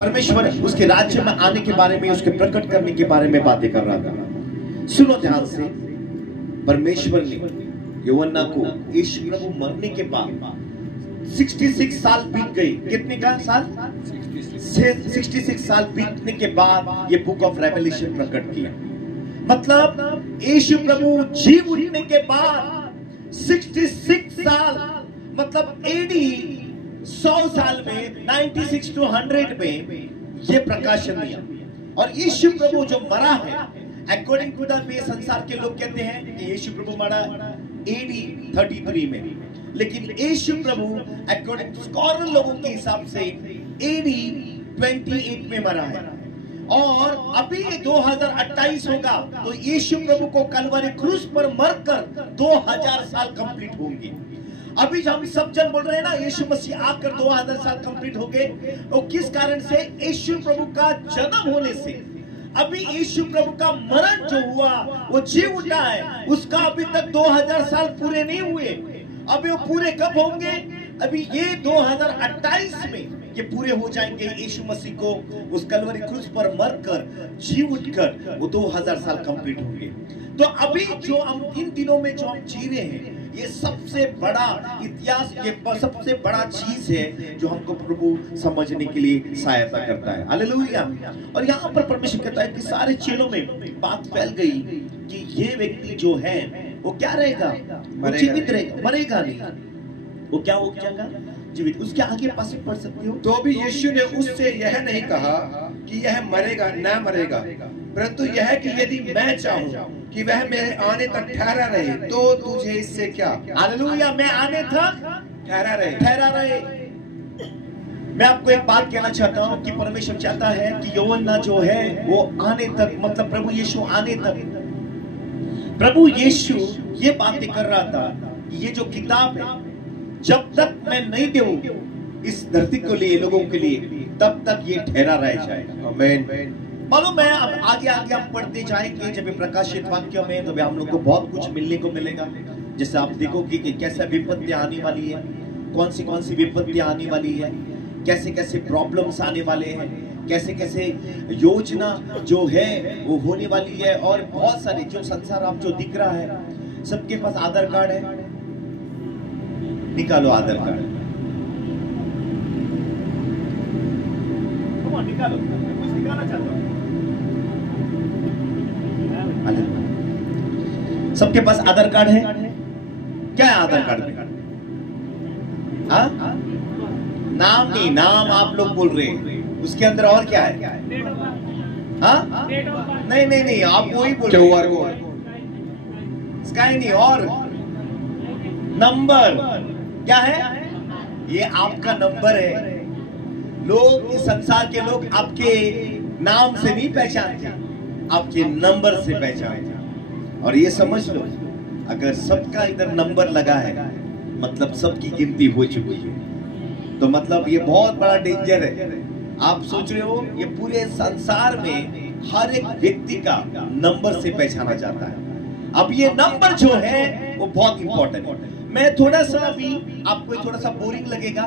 परमेश्वर उसके राज्य में आने के बारे में, उसके प्रकट करने के बारे में बातें कर रहा था। सुनो ध्यान से, परमेश्वर ने यूहन्ना को यीशु प्रभु मरने के बाद 66 साल बीत गए। कितने का साल? 66 साल बीतने के बाद ये बुक ऑफ रेवलेशन प्रकट किया। मतलब यीशु प्रभु जी उठने के बाद 66 साल, मतलब एडी 100 साल में 96 to 100 में ये प्रकाशन दिया। और यीशु प्रभु जो मरा है, अकॉर्डिंग टू द वे संसार के लोग कहते हैं कि यीशु प्रभु मरा एडी 33 में, लेकिन यीशु प्रभु अकॉर्डिंग टू स्कॉलर लोगों के हिसाब से एडी 28 में मरा है। और अभी 2028 होगा तो यीशु प्रभु को कलवरी क्रूस पर मरकर 2000 साल कंप्लीट होंगे। अभी हम सब जन बोल रहे हैं ना, यीशु मसीह आकर 2000 साल कंप्लीट हो गए। तो किस कारण से? यीशु प्रभु का जन्म होने से। अभी यीशु प्रभु का मरण जो हुआ, वो जी उठा है, उसका अभी तक 2000 साल पूरे नहीं हुए। अभी वो पूरे कब होंगे? अभी ये 2028 में ये पूरे हो जाएंगे। यीशु मसीह को उस कलवरी क्रूस पर मरकर जी उठकर वो 2000 साल कंप्लीट होंगे। तो अभी जो हम इन दिनों में जो हम जी रहे हैं, ये सबसे बड़ा इतिहास, ये सबसे बड़ा चीज है जो हमको प्रभु समझने के लिए सहायता करता है। हालेलुया। और यहाँ पर परमेश्वर कहता है कि सारे चेलों में बात फैल गई कि ये व्यक्ति जो है वो क्या रहेगा? जीवित रहेगा, मरेगा नहीं। वो क्या हो जाएगा? जीवित। उसके आगे पास पढ़ सकते हो। तो भी यीशु ने उससे यह नहीं कहा कि यह मरेगा न मरेगा, परंतु यह कि यदि मैं चाहूं कि वह मेरे आने तक ठहरा रहे तो तुझे इससे क्या? हालेलुया। मैं आने तक ठहरा रहे। मैं आपको एक बात कहना चाहता हूं कि परमेश्वर चाहता है कि यूहन्ना जो है वो आने तक, मतलब प्रभु यीशु आने तक, प्रभु यीशु ये बातें कर रहा था कि ये जो किताब है, जब तक मैं नहीं दूं इस धरती को लिए, लोगों के लिए, तब तक ये ठहरा रह जाएगा। आमीन। मालूम है, अब आगे आगे हम पढ़ते जाएंगे जब प्रकाशित वाक्य में, तो हम लोग को बहुत कुछ मिलने को मिलेगा। जैसे आप देखोगे कि कैसे विपत्तियां आने वाली है, कौन सी विपत्तियां आने वाली है, कैसे कैसे प्रॉब्लम्स आने वाले हैं, कैसे कैसे योजना जो है वो होने वाली है। और बहुत सारे जो संसार आप जो दिख रहा है, सबके पास आधार कार्ड है। निकालो आधार कार्ड, निकालो, कुछ निकालना चाहता हूं। सबके पास आधार कार्ड है। क्या है आधार कार्ड में? हाँ? नाम नहीं, नाम आप लोग बोल रहे हैं, उसके अंदर और क्या है? हाँ? नहीं, आप वही बोल रहे हैं। इसका ही नहीं, और नंबर क्या है? ये आपका नंबर है। लोग, इस संसार के लोग आपके नाम से नहीं पहचानते, आपके नंबर से पहचानते। और ये समझ लो, अगर सबका इधर नंबर लगा है, मतलब सबकी गिनती हो चुकी है, तो मतलब ये बहुत बड़ा डेंजर है। आप सोच रहे हो, ये पूरे संसार में हर एक व्यक्ति का नंबर से पहचाना जाता है। अब ये नंबर जो है वो बहुत इंपॉर्टेंट है। मैं थोड़ा सा अभी आपको थोड़ा सा बोरिंग लगेगा,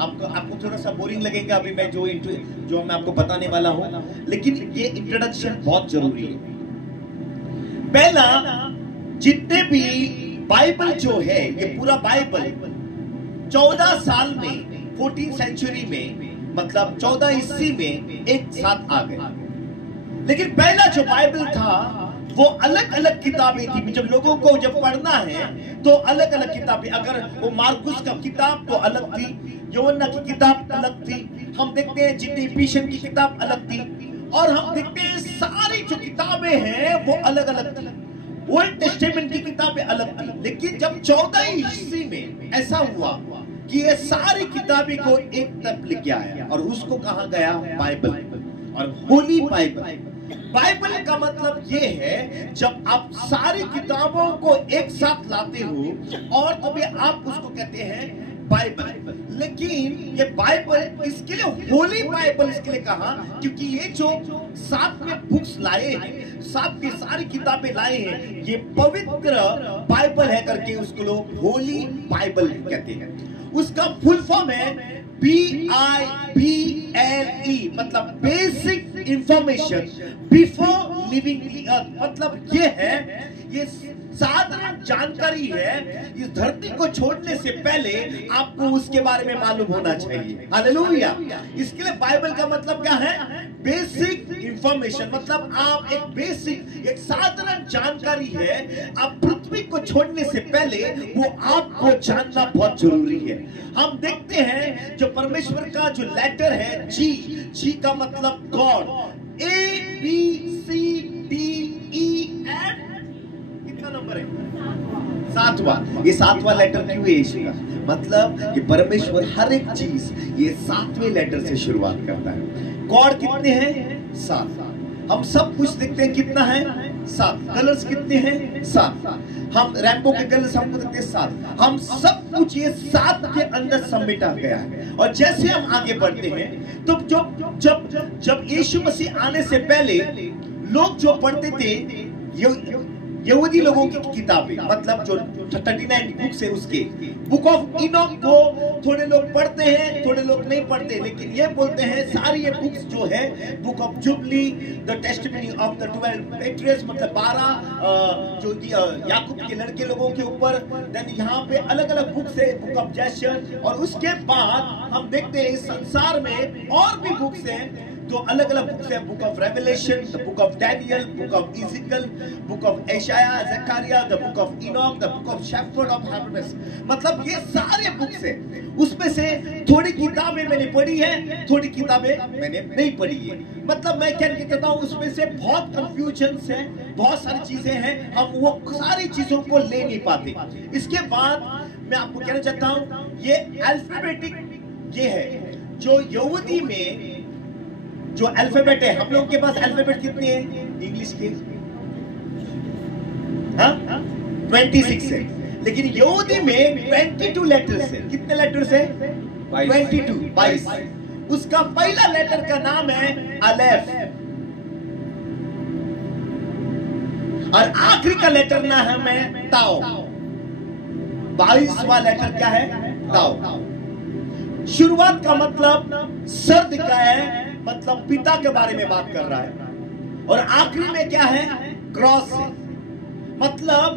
आपको थोड़ा सा बोरिंग लगेगा अभी मैं जो मैं आपको बताने वाला हूं, लेकिन ये इंट्रोडक्शन बहुत जरूरी है। पहला, जितने भी बाइबल जो है, ये पूरा बाइबल 14 साल में, 14th सेंचुरी में, मतलब 14 ईस्वी में एक साथ आ गए। लेकिन पहला जो बाइबल था वो अलग अलग किताबें थी। जब लोगों को जब पढ़ना है तो अलग अलग किताबें, अगर वो मार्कुस का किताब तो अलग थी, यूहन्ना की किताब अलग थी, हम देखते हैं जितनी इफिसियन की किताब अलग थी, और हम देखते हैं सारी जो किताबें हैं वो अलग अलग थी। ओल्ड टेस्टामेंट की किताबें अलग थी। लेकिन जब 14 ईस्वी में ऐसा हुआ कि ये सारी किताबें को एक तरफ लेके आया और उसको कहा गया बाइबल, और होली बाइबल। बाइबल का मतलब ये है, जब आप सारी किताबों को एक साथ लाते हो और तभी आप उसको कहते हैं बाइबल। लेकिन ये बाइबल इसके लिए होली बाइबल इसके लिए कहा, क्योंकि ये जो साथ में बुक्स लाए हैं, साथ में सारी किताबें लाए हैं, ये पवित्र बाइबल है करके उसको लोग होली बाइबल कहते हैं। उसका फुल फॉर्म है BIBLE मतलब basic information before living the earth. मतलब ये है, ये साधारण जानकारी है, इस धरती को छोड़ने से पहले आपको उसके बारे में मालूम होना चाहिए। हालेलुया। इसके लिए बाइबल का मतलब क्या है? Basic information. मतलब आप एक बेसिक, एक साधारण जानकारी है, आप पृथ्वी को छोड़ने से पहले वो आपको जानना बहुत जरूरी है। हम देखते हैं जो परमेश्वर का जो लेटर है जी का मतलब गॉड, ABCDEF कितना नंबर है? 7वां। ये 7वां लेटर क्यों है यीशु का? मतलब ये परमेश्वर हर एक चीज ये 7वें लेटर से शुरुआत करता है। गॉड कितने हैं? 7। हम सब कुछ देखते हैं, कितना है? 7। कलर्स कितने हैं? 7। हम रैंबो के कलर्स हमको देखते हैं 7। हम सब कुछ ये 7 के अंदर समेटा गया है। और जैसे हम आगे बढ़ते हैं तो जब यीशु मसीह आने से पहले लोग जो पढ़ते थे यहूदी लोगों की किताबें, मतलब जो 39 बुक्स है उसके, बुक ऑफ इनॉक को थोड़े लोग पढ़ते हैं, थोड़े लोग नहीं पढ़ते, लेकिन ये बोलते हैं सारी ये बुक्स जो है, book of jubilee, the testimony of the 12 patriots मतलब 12 जो याकूब के लड़के लोगों के ऊपर, देन यहाँ पे अलग अलग बुक्स है, बुक ऑफ जैशर। और उसके बाद हम देखते हैं इस संसार में और भी बुक्स हैं तो अलग अलग बुक्स है, book of Revelation, the book of Daniel, book of Ezekiel, book of Isaiah, Zechariah, the book of Enoch, the book of Shepherd of Hermas. मतलब ये सारे बुक्स हैं। उसमें से थोड़ी किताबें मैंने पढ़ी है, थोड़ी किताबें मैंने नहीं पढ़ी है। मतलब मैं क्या कहता हूँ, उसमें से बहुत कंफ्यूजन है, बहुत सारी चीजें हैं, हम वो सारी चीजों को ले नहीं पाते। इसके बाद मैं आपको कहना चाहता हूँ, ये अल्फाबेटिक ये है जो यहूदी में जो अल्फाबेट है, हम लोगों के पास अल्फाबेट कितने हैं इंग्लिश के? 26 है, लेकिन यहूदी में 22 लेटर्स है। कितने लेटर्स है? 22। उसका पहला लेटर का नाम है अलेफ और आखिरी का लेटर नाम है ताओ। 22वां लेटर क्या है? ताओ। शुरुआत का मतलब सर्द का है, मतलब पिता के बारे में बात कर रहा है, और आखिरी में क्या है? क्रॉस है। मतलब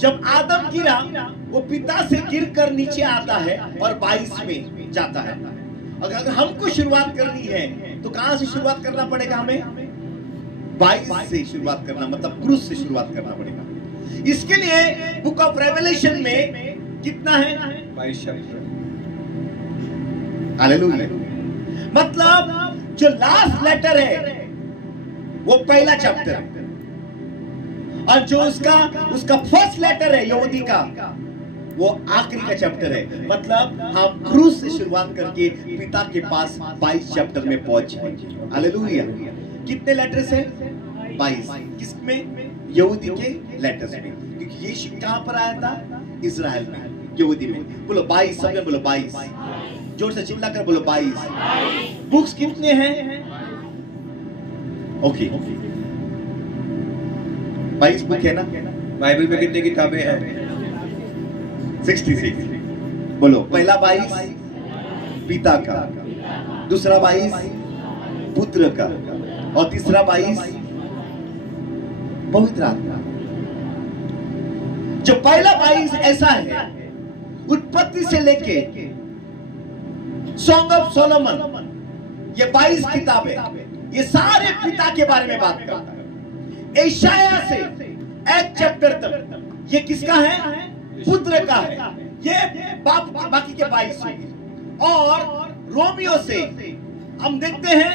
जब आदम गिरा वो पिता से गिरकर नीचे आता है और 22 में जाता है। अगर हमको शुरुआत करनी है तो कहां से शुरुआत करना पड़ेगा? हमें 22 से शुरुआत करना, मतलब क्रूस से शुरुआत करना पड़ेगा। इसके लिए बुक ऑफ रेवलेशन में कितना है? 22 चैप्टर। हालेलुया। मतलब जो लास्ट लेटर है वो पहला चैप्टर है, और जो उसका फर्स्ट लेटर है यहूदी का वो आखिरी का चैप्टर है। मतलब हम क्रूस से शुरुआत करके पिता के पास 22 चैप्टर में पहुंच जाएंगे। हालेलुया। कितने लेटर्स हैं? 22। किसमें? यहूदी के लेटर्स में, क्योंकि यीशु कहां पर आया था? इजराइल में, यहूदी में। बोलो 22, सब बोलो 22, जोर से चिल्ला कर बोलो 22। बुक्स कितने हैं? ओके, 22 बुक है ना? बाइबल में कितनी किताबें हैं? 66। बोलो पहला 22 पिता का, दूसरा 22 पुत्र का, और तीसरा 22 पवित्र आत्मा। जो पहला 22 ऐसा है, उत्पत्ति से लेके सॉन्ग ऑफ सोलोमन, ये 22 किताबें, ये सारे पिता के बारे में बात करता है। एशाया से एक चैप्टर तक ये किसका है? पुत्र का है। ये बाकी के 22 होंगे। और रोमियो से हम देखते हैं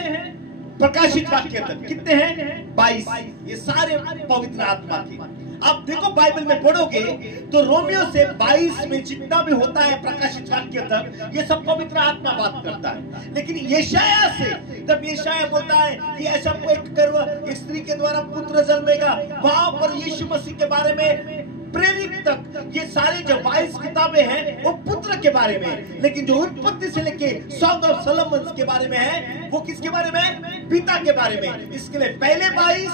प्रकाशित वाक्य तक कितने हैं? 22। ये सारे पवित्र आत्मा के। आप देखो बाइबल में पढ़ोगे तो रोमियो से 22 में जितना भी होता है प्रकाशित वाक्य तक, ये सब पवित्र आत्मा बात करता है। लेकिन यशाया से जब यशाया बोलता है कि ऐसा एक स्त्री के द्वारा पुत्र जन्मेगा, वहां पर यीशु मसीह के बारे में प्रेरित तक ये सारे जो 22 किताबें हैं वो पुत्र के बारे में। लेकिन जो उत्पत्ति से लेके सॉन्ग ऑफ सोलोमन के बारे में है वो किसके बारे में? पिता के बारे में। इसके लिए पहले 22,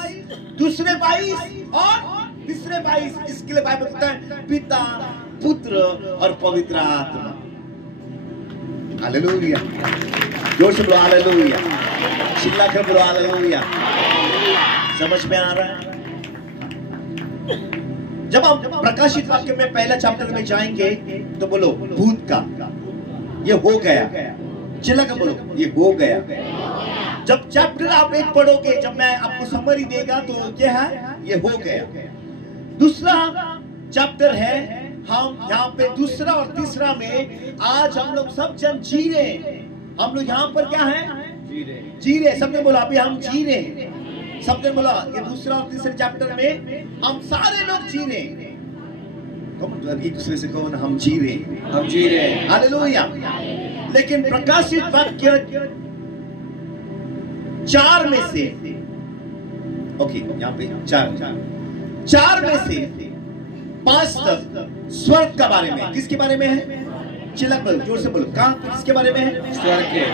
दूसरे 22 और तीसरे 22, इसके लिए बाइबल कहता है पिता, पुत्र और पवित्र आत्मा। हालेलुया, जोर से बोलो हालेलुया, चिल्लाकर बोलो हालेलुया। समझ में आ रहा है? जब हम प्रकाशित वाक्य में पहला चैप्टर में जाएंगे तो बोलो भूतकाल, ये हो गया। चिल्लाकर बोलो ये हो गया। जब चैप्टर आप एक पढ़ोगे, जब मैं आपको समरी देगा तो क्या है, ये हो गया। दूसरा चैप्टर है, हम यहाँ पे दूसरा और तीसरा में आज हम लोग सब जन जी रहे हैं। हम लोग यहाँ पर क्या है, जी रहे। सबने बोला अभी हम जी रहे हैं। सबने बोला ये दूसरा और तीसरे चैप्टर में हम सारे लोग जी रहे हैं। एक दूसरे से कहो ना, हम जी रहे हैं, हम जी रहे हैं। हालेलुया। लेकिन प्रकाशित वाक्य 4 में से, ओके यहाँ पे 4 में से 5 तक स्वर्ग का बारे में, किसके बारे में है? चिल्ला बोलो, जोर से बोलो, कहां किसके बारे में है? स्वर्ग के।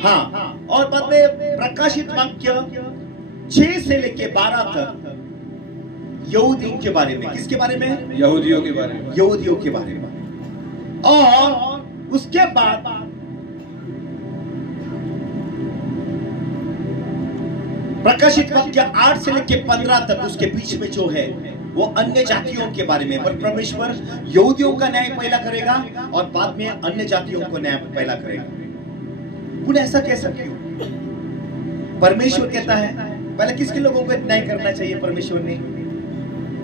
हाँ, और बाद में प्रकाशित वाक्य 6 से लेके 12 तक यहूदियों के बारे में, किसके बारे में है? यहूदियों के बारे में, यहूदियों के बारे में। और उसके बाद प्रकाशित वाक्य 8 से लेके 15 तक, उसके बीच में जो है वो अन्य जातियों के बारे में। पर परमेश्वर यहूदियों का न्याय पहला करेगा और बाद में अन्य जातियों को न्याय पहला करेगा। पुनः ऐसा कैसा क्यों? परमेश्वर कहता है पहले किसके लोगों को न्याय करना चाहिए? परमेश्वर ने,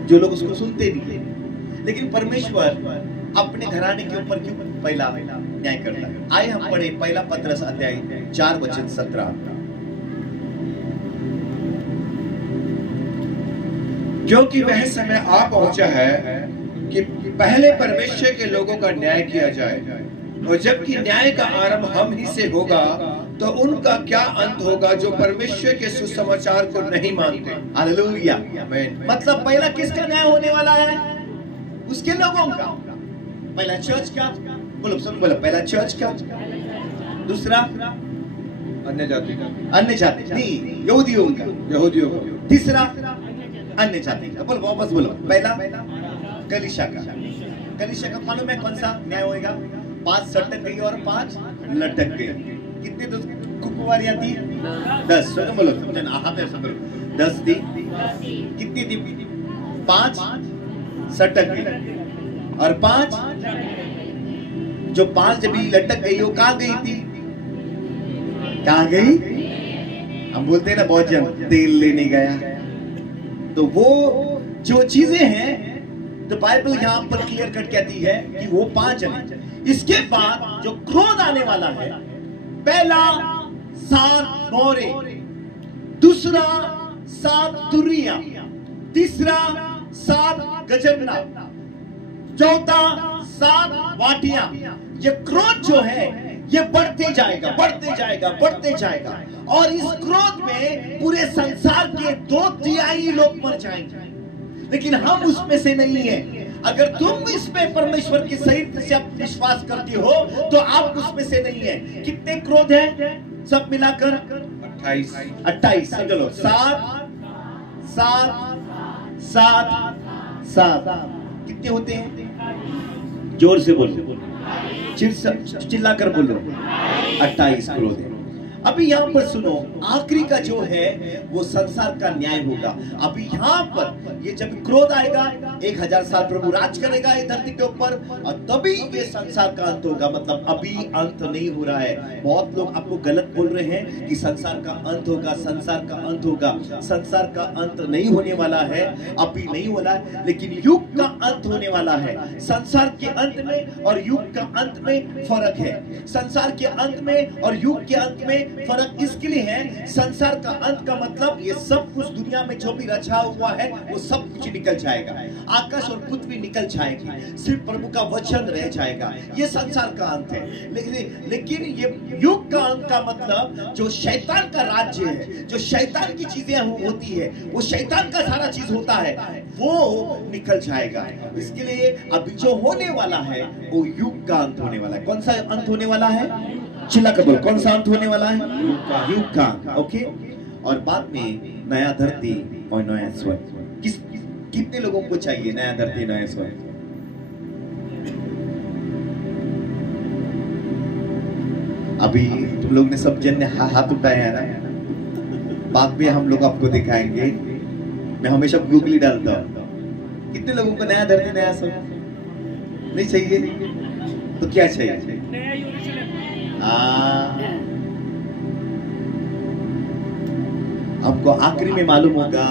जो लोग उसको सुनते नहीं। लेकिन परमेश्वर अपने घराने के ऊपर क्यों पहला न्याय करता है? आइए हम पढ़े पहला पत्रस अध्याय 4 वचन 17। क्योंकि वह समय आ पहुंचा है कि पहले परमेश्वर के लोगों का न्याय किया जाए, और जबकि न्याय का आरंभ हम ही से होगा तो उनका क्या अंत होगा जो परमेश्वर के सुसमाचार को नहीं मानते। हालेलुया। आमीन। मतलब पहला किसका न्याय होने वाला है? उसके लोगों का। पहला चर्च का, बोलो सुन, बोलो पहला चर्च का। दूसरा अन्य जाति का, अन्य जाति नहीं, यहूदियों का। यहूदियों का। तीसरा अन्य जाति का। बोलो वापस बोलो, पहला कलीसिया का। कलीसिया का मालूम है कौन सा न्याय होएगा? 5 सटक गई और 5 लटक गई। कितनी तो कुकुवारियां थी? 10। सुनो बोलो, हाथ ऐसे बोलो, 10 थी। कितनी थी? 5 सटक गई और 5 जो 5 जब लटक गई वो कहां गई थी? कहां गई? हम बोलते हैं ना बहुत जन तेल लेने गया। तो वो जो चीजें हैं तो बाइबल यहां पर क्लियर कट कहती है कि वो 5 जने। इसके बाद जो क्रोध आने वाला है, पहला 7 मोरे, दूसरा 7 तुरिया, तीसरा 7 गजरना, चौथा 7 वाटियां। ये क्रोध जो है ये बढ़ते जाएगा, बढ़ते जाएगा, बढ़ते जाएगा। और इस क्रोध में पूरे संसार के 2/3 लोग मर जाएंगे। लेकिन हम उसमें से नहीं है। अगर तुम इसमें परमेश्वर की सही से विश्वास करती हो तो आप उसमें से नहीं है। कितने क्रोध हैं सब मिलाकर? 28। चलो 7 7 7 7 कितने होते हैं? जोर से बोलो, चिल्लाकर बोलो, 28 क्रोध है। अभी यहाँ पर सुनो, आखिरी का जो है वो संसार का न्याय होगा। अभी यहाँ पर ये जब क्रोध आएगा, 1000 साल प्रभु राज करेगा इस धरती के ऊपर, और तभी ये संसार का अंत होगा। मतलब अभी अंत नहीं हो रहा है। बहुत लोग आपको गलत बोल रहे हैं कि संसार का अंत होगा, संसार का अंत होगा। संसार का अंत नहीं होने वाला है, अभी नहीं हो रहा है, लेकिन युग का अंत होने वाला है। संसार के अंत में और युग का अंत में फर्क है। संसार के अंत में और युग के अंत में फर्क इसके लिए है, संसार का अंत का मतलब ये सब कुछ दुनिया में जो भी रचा हुआ है वो सब कुछ निकल जाएगा। आकाश और पृथ्वी निकल जाएगी, सिर्फ प्रभु का वचन रह जाएगा। ये संसार का अंत है। लेकिन ये युग का अंत का मतलब जो शैतान का राज्य है, जो शैतान की चीजें होती है, वो शैतान का सारा चीज होता है, वो निकल जाएगा। इसके लिए अभी जो होने वाला है वो युग का अंत होने वाला है। कौन सा अंत होने वाला है? चिल्ला कर बोल, कौन सा अंत होने वाला है? युग का। ओके। और बाद में नया धरती और नया स्वर्ग। कितने लोगों को चाहिए नया धरती नया स्वर्ग? अभी तुम लोग ने सब जन ने हाथ उठाया है ना, बाद में हम लोग आपको दिखाएंगे। मैं हमेशा गूगल डालता हूँ, कितने लोगों को नया धरती नया सब नहीं चाहिए, तो क्या चाहिए? आपको आखिरी में मालूम होगा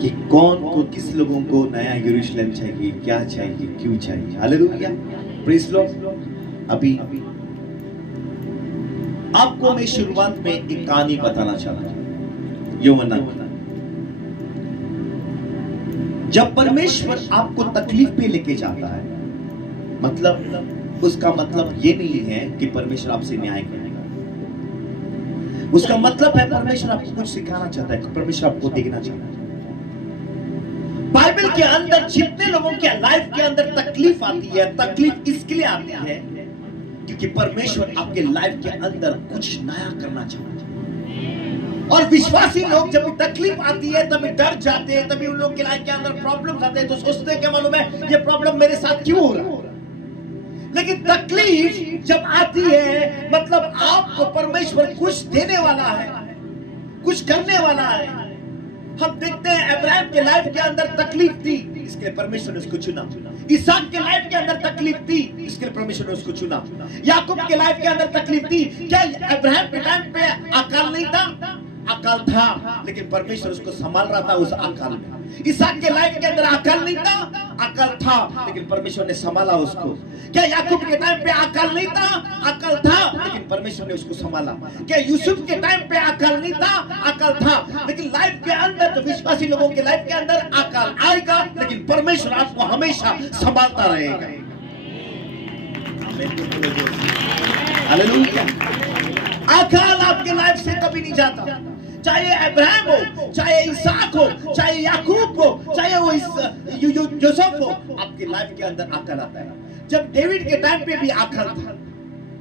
कि कौन को किस लोगों को नया यरूशलेम चाहिए, क्या चाहिए, क्यों चाहिए। Hallelujah, praise Lord. अभी आपको मैं शुरुआत में एक कहानी बताना चाहता हूं। यूहन्ना, जब परमेश्वर आपको तकलीफ पे लेके जाता है, मतलब उसका मतलब ये नहीं है कि परमेश्वर आपसे न्याय करेगा। उसका मतलब है परमेश्वर आपको कुछ सिखाना चाहता है, परमेश्वर आपको देखना चाहता है। बाइबल के अंदर जितने लोगों के लाइफ के अंदर तकलीफ आती है, तकलीफ इसके लिए आती है क्योंकि परमेश्वर आपके लाइफ के अंदर कुछ नया करना चाहता है। और विश्वासी लोग जब भी तकलीफ आती है तभी डर जाते हैं, तभी उन लोगों के लाइफ के अंदर प्रॉब्लम आते हैं, तो सोचते हैं कि मालूम है ये प्रॉब्लम मेरे साथ क्यों हो रहा है। लेकिन तकलीफ जब आती है मतलब आपको परमेश्वर कुछ देने वाला है, कुछ करने वाला है। हम देखते हैं अब्राहम के लाइफ के अंदर तकलीफ थी, इसके लिए परमेश्वर ने उसको चुना। इसहाक के लाइफ के अंदर तकलीफ थी, इसके लिए परमेश्वर ने उसको चुना। याकूब के लाइफ के अंदर तकलीफ थी, क्या अब्राहम के टाइम पे अकाल नहीं था? अकाल था, लेकिन परमेश्वर उसको संभाल रहा था उस अकाल में। इसहाक के लाइफ के अंदर अकाल नहीं था, अकाल था, लेकिन परमेश्वर ने संभाला उसको। क्या याकूब के टाइम पे अकाल नहीं था? अकाल था, लेकिन परमेश्वर ने उसको संभाला। क्या यूसुफ के टाइम पे अकाल नहीं था? अकाल था, लेकिन लाइफ के अंदर तो विश्वासी लोगों के लाइफ के अंदर अकाल आएगा, लेकिन परमेश्वर आपको हमेशा संभालता रहेगा। हालेलुया। अकाल आपके लाइफ से कभी नहीं जाता, चाहे अब्राहम हो, चाहे इसहाक हो, चाहे याकूब हो, चाहे वो यूसुफ हो, आपके लाइफ के अंदर अकाल आता है। जब डेविड के टाइम पे भी अकाल था,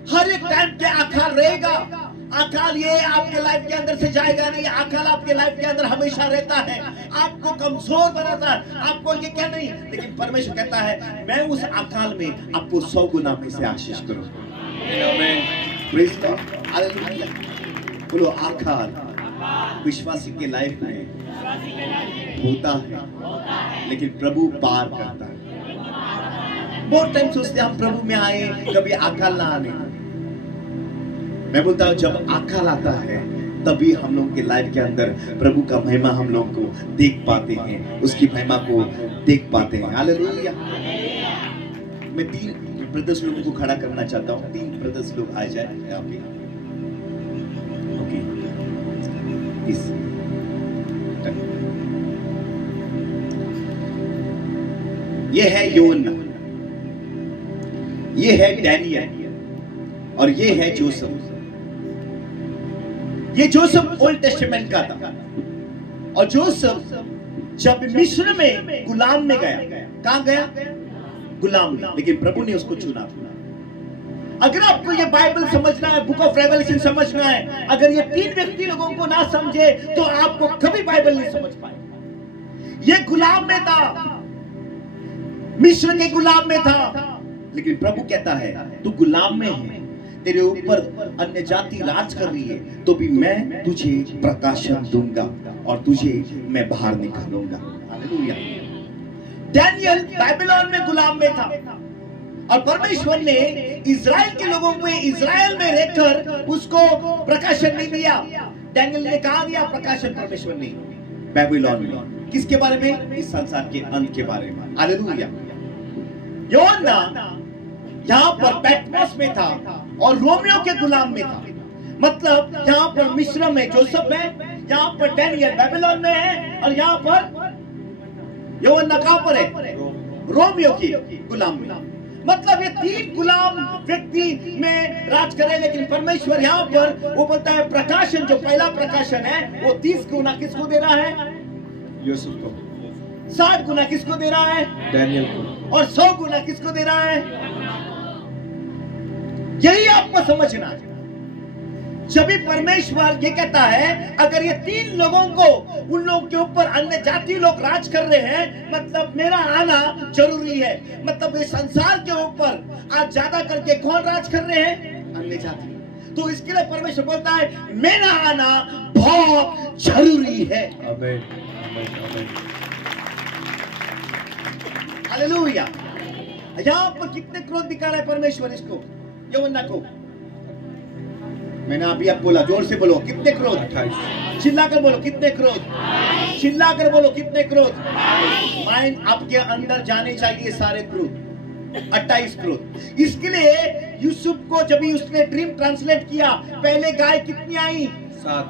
हर एक टाइम पे अकाल रहेगा। अकाल ये आपके लाइफ के अंदर से जाएगा नहीं, अकाल आपके लाइफ के अंदर हमेशा रहता है, आपको कमजोर बनाता है, आपको ये क्या नहीं, लेकिन परमेश्वर कहता है मैं उस अकाल में आपको 100 गुना में से आशीष करूंगा। Praise God, hallelujah. बोलो अकाल विश्वासी के लाइफ में होता है, लेकिन प्रभु पार करता है। बहुत टाइम सोचते हम प्रभु में आए, कभी अकाल ना आने। मैं बोलता हूं जब अकाल आता है तभी हम लोग के लाइफ के अंदर प्रभु का महिमा हम लोग को देख पाते हैं, उसकी महिमा को देख पाते हैं। हालेलुया। मैं 3 ब्रदर्स लोगों को खड़ा करना चाहता हूं, 3 ब्रदर्स लोग आ जाए यहाँ पे। ओके, ये है यूहन्ना, ये है डैनियल और ये है जोसेफ। ये जोसेफ ओल्ड टेस्टामेंट का था और जोसेफ जब मिस्र में गुलाम में गया, कहां गया? गुलाम में, लेकिन प्रभु ने उसको चुना। अगर आपको ये बाइबल समझना है, बुक ऑफ रेवलेशन समझना है, अगर ये 3 व्यक्ति लोगों को ना समझे तो आपको कभी बाइबल नहीं समझ पाए। ये गुलाम में था, मिस्र के गुलाम में था, लेकिन प्रभु कहता है तू गुलाम में है, तेरे ऊपर अन्य जाति राज कर रही है, तो भी मैं तुझे प्रकाशन दूंगा और तुझे मैं बाहर निकालूंगा। हालेलुया। डैनियल बाबिलोन में गुलाम में था और परमेश्वर ने इज़राइल के लोगों को इज़राइल में रहकर उसको प्रकाशन नहीं दिया। डैनियल ने कहा दिया प्रकाशन परमेश्वर ने बाबिलोन में। किसके बारे में? इस संसार के अंत के बारे में। हालेलुया। यूहन्ना यहाँ पर पैटमोस में था और रोमियो के गुलाम में था। मतलब यहाँ पर मिस्र में जोसेफ है, यहाँ पर डैनियल बाबिलोन में है और यहाँ पर यूहन्ना कहां पर है? रोमियो की गुलाम में। मतलब ये 3 गुलाम व्यक्ति में राज करे, लेकिन परमेश्वर यहाँ पर वो बोलता है प्रकाशन, जो पहला प्रकाशन है वो 30 गुना किसको दे रहा है? यूसुफ को। 60 गुना किसको दे रहा है? डैनियल को। और 100 गुना किसको दे रहा है? यही आपको समझना है। जब भी परमेश्वर ये कहता है अगर ये 3 लोगों को, उन लोगों के ऊपर अन्य जाति लोग राज कर रहे हैं, मतलब मेरा आना जरूरी है। मतलब इस संसार के ऊपर आज ज्यादा करके कौन राज कर रहे हैं? अन्य जाति। तो इसके लिए परमेश्वर बोलता है मेरा आना बहुत जरूरी है। आमीन, आमीन, आमीन। हालेलुया। यहाँ पर कितने क्रोध दिखा है परमेश्वर इसको, यूहन्ना को। मैंने अभी आप बोला, जोर से बोलो कितने क्रोध। 28। चिल्लाकर बोलो कितने क्रोध। चिल्लाकर बोलो कितने क्रोध। माइंड आपके अंदर जाने चाहिए सारे क्रोध। 28 क्रोध। इसके लिए यूसुफ को जब भी उसने ड्रीम ट्रांसलेट किया, पहले गाय कितनी आई? 7।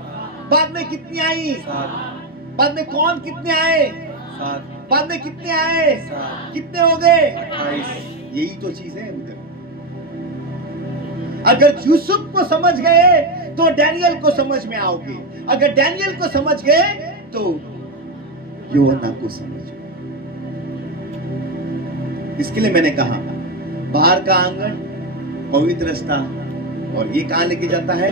बाद में कितनी आई? 7। बाद में कौन कितने आए? 7। बाद में कितने आए? 7। कितने हो गए? 28। यही तो चीज है उधर। अगर यूसुफ को समझ गए तो डैनियल को समझ में आओगे, अगर डैनियल को समझ गए तो यूहन्ना को समझ। इसके लिए मैंने कहा बाहर का आंगन पवित्र स्थान, और ये कहां लेके जाता है?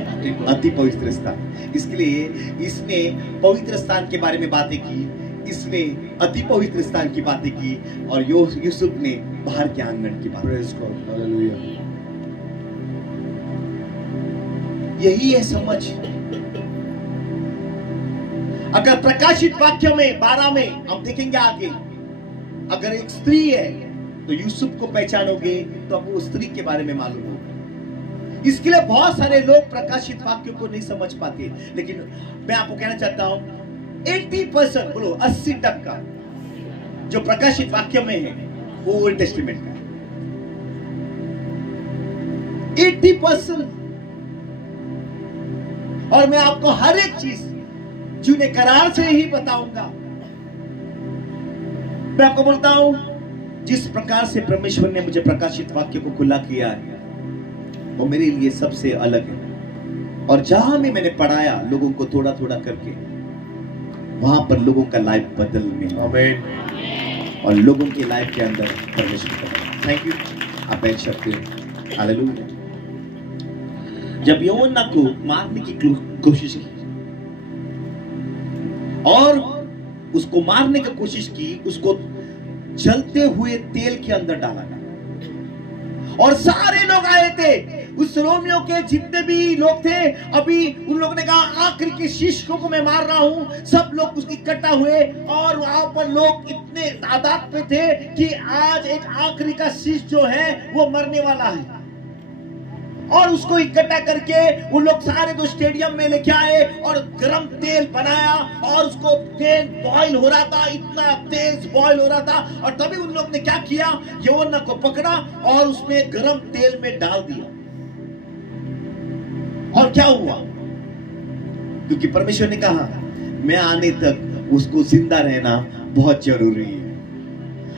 अति पवित्र स्थान। इसके लिए इसने पवित्र स्थान के बारे में बातें की, इसने अति पवित्र स्थान की बातें की, और यूसुफ ने बाहर के आंगन की बात। Praise God, hallelujah. यही है समझ। अगर प्रकाशित वाक्य में 12 में हम देखेंगे आगे, अगर एक स्त्री है तो यूसुफ को पहचानोगे तो आपको उस स्त्री के बारे में मालूम होगा। इसके लिए बहुत सारे लोग प्रकाशित वाक्य को नहीं समझ पाते, लेकिन मैं आपको कहना चाहता हूं 80% बोलो 80% जो प्रकाशित वाक्य में है वो ओल्ड टेस्टामेंट का है। 80%। और मैं आपको हर एक चीज जूने करार से ही बताऊंगा। मैं आपको बोलता हूं जिस प्रकार से परमेश्वर ने मुझे प्रकाशित वाक्य को खुला किया है वो मेरे लिए सबसे अलग है। और जहां में मैंने पढ़ाया लोगों को थोड़ा थोड़ा करके, वहां पर लोगों का लाइफ बदलने, आमीन। और लोगों के लाइफ के अंदर परमेश्वर का। Thank you. आप बैठ सकते हो। हालेलुया। जब यूहन्ना को मारने की कोशिश की और उसको मारने की कोशिश की, उसको जलते हुए तेल के अंदर डाला गया और सारे लोग आए थे। उस रोमियो के जितने भी लोग थे, अभी उन लोगों ने कहा आखिरी के शिष्यों को मैं मार रहा हूं। सब लोग उसकी इकट्ठा हुए और वहां पर लोग इतने तादाद पे थे कि आज एक आखिरी का शिष्य जो है वो मरने वाला है। और उसको इकट्ठा करके उन लोग सारे दो स्टेडियम में लेके आए और गरम तेल बनाया और उसको तेल बॉईल हो रहा था, इतना तेज बॉईल हो रहा था। और तभी उन लोग ने क्या किया, यूहन्ना को पकड़ा और उसमें गरम तेल में डाल दिया। और क्या हुआ? क्योंकि परमेश्वर ने कहा मैं आने तक उसको जिंदा रहना बहुत जरूरी है।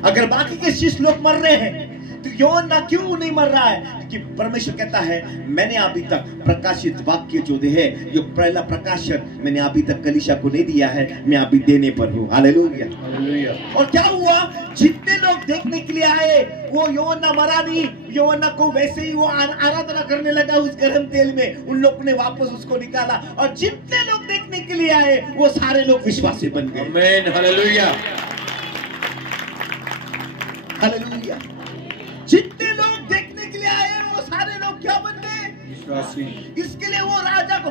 अगर बाकी के शिष्य लोग मर रहे हैं तो यूहन्ना क्यों नहीं मर रहा है? कि परमेश्वर कहता है मैंने अभी तक प्रकाशित वाक्य जो है, जो पहला प्रकाशन मैंने अभी तक कलीसिया को नहीं दिया है, मैं अभी देने पर हूं। Hallelujah, hallelujah. और क्या हुआ? जितने लोग देखने के लिए आए वो यूहन्ना मरा नहीं, यूहन्ना को वैसे ही वो आराधना करने लगा उस गर्म तेल में। उन लोग ने वापस उसको निकाला और जितने लोग देखने के लिए आए वो सारे लोग विश्वासी बन गए। आमीन, हालेलुया, हालेलुया। जितने लोग देखने के लिए आए वो सारे लोग क्या बन गए? विश्वासी। इसके लिए वो राजा को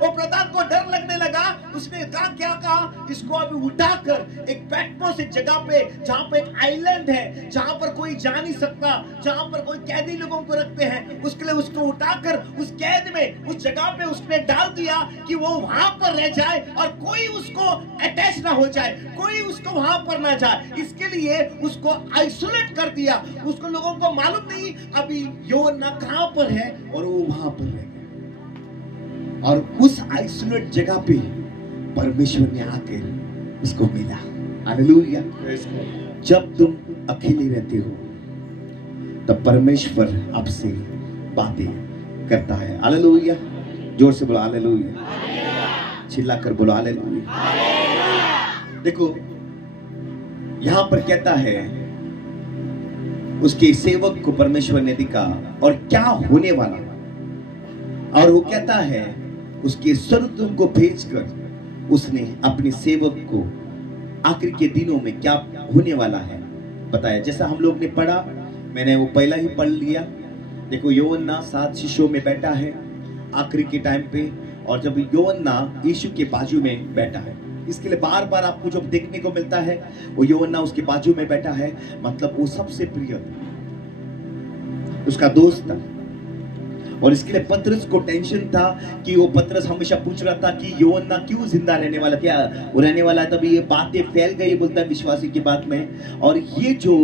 वो प्रधान को डर लगने लगा। उसने क्या कहा, इसको अभी उठाकर एक बैठने से जगह पे जहां पे एक आइलैंड है, जहां पर कोई जा नहीं सकता, जहां पर कोई कैदी लोगों को रखते हैं, उसके लिए उसको उठाकर उस कैद में उस जगह पे उसने डाल दिया कि वो वहां पर रह जाए और कोई उसको अटैच ना हो जाए, कोई उसको वहां पर ना जाए। इसके लिए उसको आइसोलेट कर दिया। उसको लोगों को मालूम नहीं अभी यूहन्ना कहां पर है और वो वहां पर रह गया। और उस आइसोलेट जगह पे परमेश्वर ने आकर उसको मिला। हालेलुया। जब तुम अकेले रहते हो तब परमेश्वर आपसे बातें करता है। हालेलुया। जोर से बोलो हालेलुया। चिल्लाकर बोलो हालेलुया। देखो यहां पर कहता है उसके सेवक को परमेश्वर ने दिखा और क्या होने वाला, और वो कहता है उसके स्वर्गदूत को भेजकर उसने अपने सेवक को आखिर के दिनों में क्या होने वाला है बताया। जैसा हम लोग ने पढ़ा, मैंने वो पहला ही पढ़ लिया देखो यूहन्ना 7 शिष्यों में बैठा है आखिरी के टाइम पे, और जब यूहन्ना यीशु के बाजू में बैठा है, इसके लिए बार बार आपको जो देखने को मिलता है वो यूहन्ना उसके बाजू में बैठा है, मतलब वो सबसे प्रिय था, उसका दोस्त था। और इसके लिए पतरस को टेंशन था कि वो पतरस हमेशा पूछ रहा था कि यूहन्ना क्यों जिंदा रहने वाला, क्या वो रहने वाला है। तभी ये बातें फैल गई बोलता है विश्वासी की बात में। और ये जो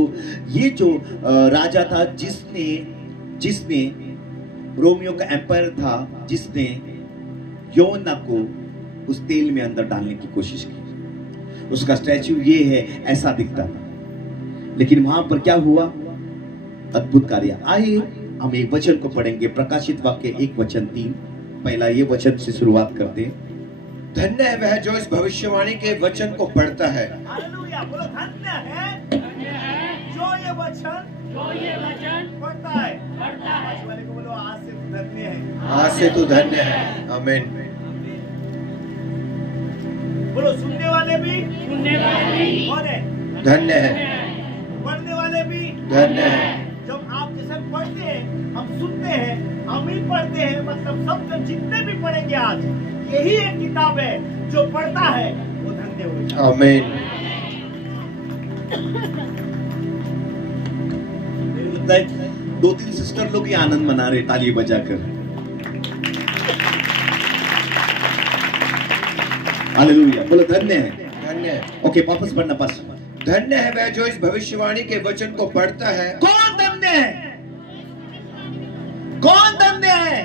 राजा था जिसने रोमियो का एम्पायर था, जिसने यूहन्ना को उस तेल में अंदर डालने की कोशिश की, उसका स्टैच्यू ये है, ऐसा दिखता था। लेकिन वहां पर क्या हुआ, अद्भुत कार्य। आइए हम एक वचन को पढ़ेंगे, प्रकाशित वाक्य 1:3। पहला ये वचन से शुरुआत करते हैं। धन्य है वह जो इस भविष्यवाणी के वचन को पढ़ता है। हालेलुया, बोलो धन्य है जो ये वचन पढ़ता है। आज वाले को बोलो आज से तू धन्य है, आज से तू धन्य है। आमीन। बोलो सुनने वाले भी कौन है? धन्य है, पढ़ने वाले भी धन्य है। जब आप जैसे पढ़ते हैं, हम सुनते हैं, हम ही पढ़ते हैं, मतलब सब जन जितने भी पढ़ेंगे आज, यही एक किताब है जो पढ़ता है वो धन्य हो जाए। आमीन। मेरे को लगता है 2-3 सिस्टर लोग ये आनंद मना रहे ताली बजाकर। हालेलुया, बोलो धन्य है। धन्य है। ओके, वापस पढ़ना पास। धन्य है वह जो इस भविष्यवाणी के वचन को पढ़ता है। कौन धन्य है? कौन धन्य है?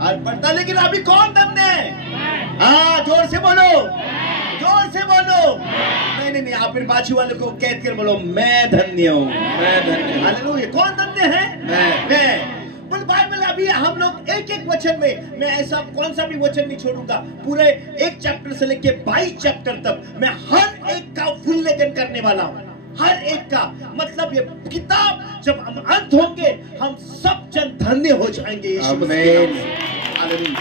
आज पढ़ता, लेकिन अभी कौन धन्य है? हाँ, जोर से बोलो, जोर से बोलो। नहीं, आप फिर बाजू वाले को कैद कर बोलो, मैं धन्य हूँ, मैं धन्य हूँ। हालेलुया। कौन धन्य है? मैं। बोल बाइबल अभी हम लोग एक वचन में, मैं ऐसा कौन सा भी वचन नहीं छोड़ूंगा, पूरे 1 चैप्टर से लेके 22 चैप्टर तक मैं हर एक का उल्लेखन करने वाला हूँ, हर एक का। मतलब ये किताब जब हम अंत होंगे, हम सब जन धन्य हो जाएंगे यीशु मसीह के नाम से। हालेलुया।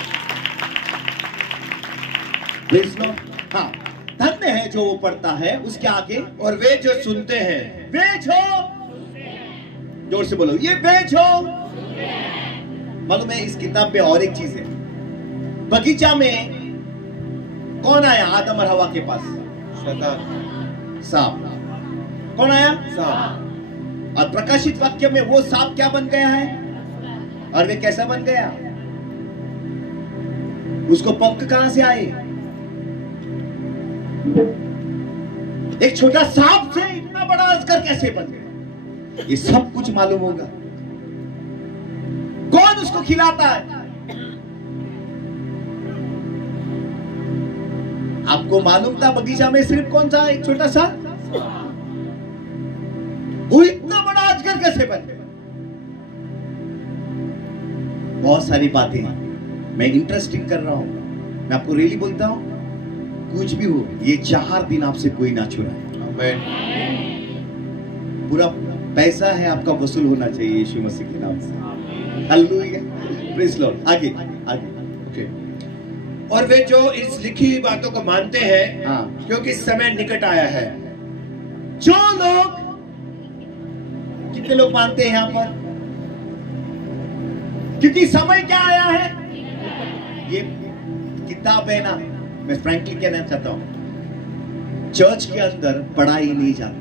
Praise Lord. हाँ, धन्य है जो वो पढ़ता है, उसके आगे और वे जो सुनते हैं। वे जो, जोर से बोलो, ये वे जो। मालूम है इस किताब में और एक चीज है, बगीचा में कौन आया आदम और हवा के पास? शैतान। सांप। कौन आया? सांप। और प्रकाशित वाक्य में वो सांप क्या बन गया है, और वे कैसा बन गया? उसको पंख कहां से आए? एक छोटा सांप से इतना बड़ा अजगर कैसे बन गया? ये सब कुछ मालूम होगा। कौन उसको खिलाता है? आपको मालूम था बगीचा में सिर्फ कौन सा एक छोटा सा, वो इतना बड़ा अजगर कैसे बन गया? बहुत सारी बातें मैं इंटरेस्टिंग कर रहा हूं, मैं आपको रियली बोलता हूं, कुछ भी हो ये 4 दिन आपसे कोई ना छुड़ाए। आमीन। पूरा पैसा है आपका वसूल होना चाहिए यीशु मसीह के नाम से। Hallelujah, praise Lord. आगे। ओके। और वे जो इस लिखी हुई बातों को मानते हैं, हाँ, क्योंकि समय निकट आया है। जो लोग, कितने लोग मानते हैं यहां पर? क्योंकि समय क्या आया है? ये किताब है ना, मैं फ्रैंकली कहना चाहता हूं, चर्च के अंदर पढ़ाई नहीं जाती,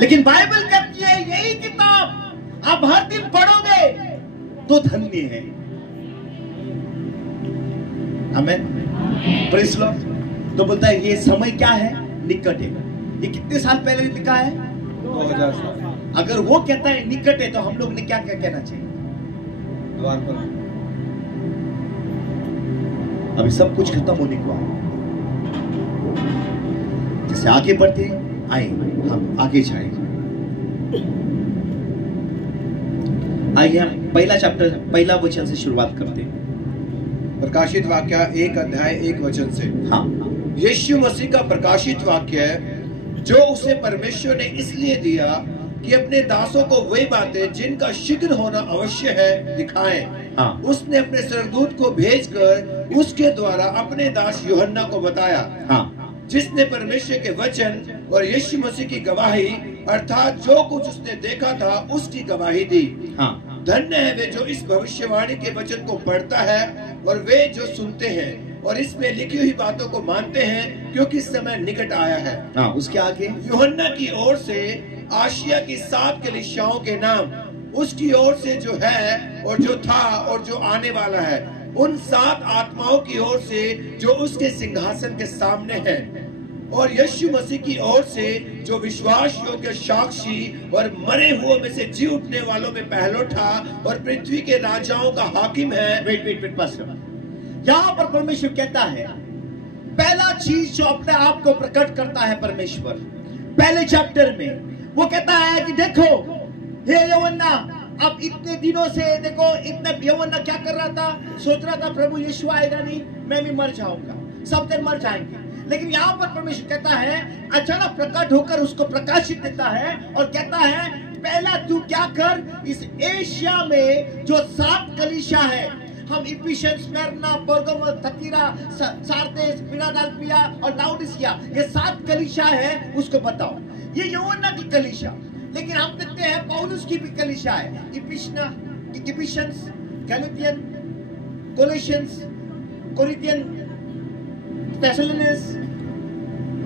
लेकिन बाइबल कहती है यही किताब आप हर दिन पढ़ोगे तो धन्य है। आमीन, प्रेज़ लॉर्ड। तो बोलता है ये समय क्या है? निकट है। ये कितने साल पहले लिखा है? 2000 साल। अगर वो कहता है निकट है, तो हम लोग ने क्या क्या कहना चाहिए? द्वार पर। अभी सब कुछ खत्म होने को है। जैसे आगे बढ़ते आए, हम आगे जाएंगे। आइए हम पहला चैप्टर, पहला वचन से शुरुआत करते हैं। प्रकाशित वाक्य 1 अध्याय 1 वचन से। हाँ, यीशु मसीह का प्रकाशित वाक्य जो उसे परमेश्वर ने इसलिए दिया कि अपने दासों को वही बातें जिनका शीघ्र होना अवश्य है दिखाएं। हाँ, उसने अपने सरदूत को भेजकर उसके द्वारा अपने दास यूहन्ना को बताया, हाँ, जिसने परमेश्वर के वचन और यीशु मसीह की गवाही अर्थात जो कुछ उसने देखा था उसकी गवाही दी। हाँ, धन्य है वे जो इस भविष्यवाणी के वचन को पढ़ता है और वे जो सुनते हैं और इसमें लिखी हुई बातों को मानते हैं, क्योंकि समय निकट आया है। हाँ, उसके आगे यूहन्ना की ओर से आशिया की 7 कलीसियाओं के नाम, उसकी ओर से जो है और जो था और जो आने वाला है, उन 7 आत्माओं की ओर से जो उसके सिंहासन के सामने है, और यीशु मसीह की ओर से जो विश्वास योग्य साक्षी और मरे हुए में से जी उठने वालों में पहलोठा और पृथ्वी के राजाओं का हाकिम है। वेट पास्टर, यहाँ पर परमेश्वर कहता है, पहला चीज जो अपने आप को प्रकट करता है परमेश्वर पहले चैप्टर में, वो कहता है कि देखो हे यूहन्ना, अब इतने दिनों से देखो, इतने यूहन्ना क्या कर रहा था, सोच रहा था प्रभु यीशु आएगा नहीं, मैं भी मर जाऊंगा, सब दिन मर जाएंगे। लेकिन यहाँ पर परमेश्वर कहता है, अचानक प्रकट होकर उसको प्रकाशित देता है और कहता है, पहला तू क्या कर, इस एशिया में जो 7 कलीसिया है, हम इफिसियंस, स्मिर्ना, परगमुस, थतीरा, सार्देस, फिलाडेल्फिया और लाउडिसिया, ये 7 कलीसिया है, उसको बताओ। ये यूहन्ना की कलीसिया, लेकिन हम देखते हैं पौलुस की भी कलीसिया है, इफिसियंस, गलातियन, कोलोसियंस, कोरिंथियन, थेसलोनिस,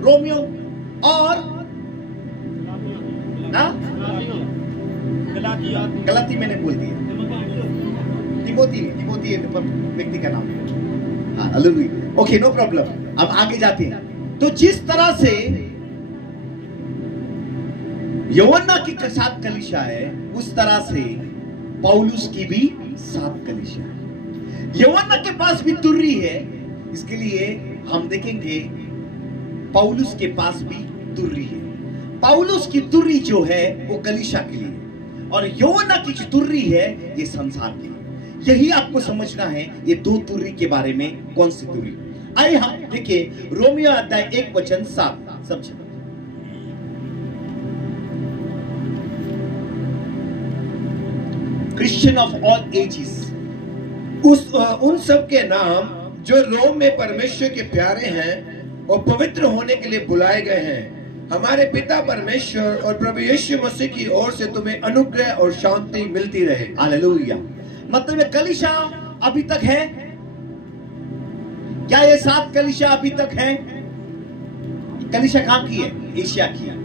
रोमियो और गलाती मैंने बोल दिया, तिमोथी व्यक्ति का नाम है। Hallelujah, okay, no problem. अब आगे जाते हैं। तो जिस तरह से यूहन्ना की 7 कलीसिया है, उस तरह से पौलुस की भी 7 कलीसिया है। यूहन्ना के पास भी तुर्री है, इसके लिए हम देखेंगे पौलुस के पास भी तुर्री है। पौलुस की तुर्री जो है वो कलीसिया के लिए, और यूहन्ना की जो तुर्री है ये संसार के लिए। यही आपको समझना है, ये 2 तुर्री के बारे में। कौन सी तुर्री? आइए हम देखिए रोमियो अध्याय 1 वचन 7 समझे। क्रिश्चियन ऑफ ऑल एजेस, उन सब के नाम जो रोम में परमेश्वर के प्यारे हैं और पवित्र होने के लिए बुलाए गए हैं, हमारे पिता परमेश्वर और प्रभु यीशु मसीह की ओर से तुम्हें अनुग्रह और शांति मिलती रहे। हालेलुया। मतलब ये कलीसिया अभी तक है क्या? ये 7 कलीसिया अभी तक है? कलीसिया कहां की है? एशिया की है,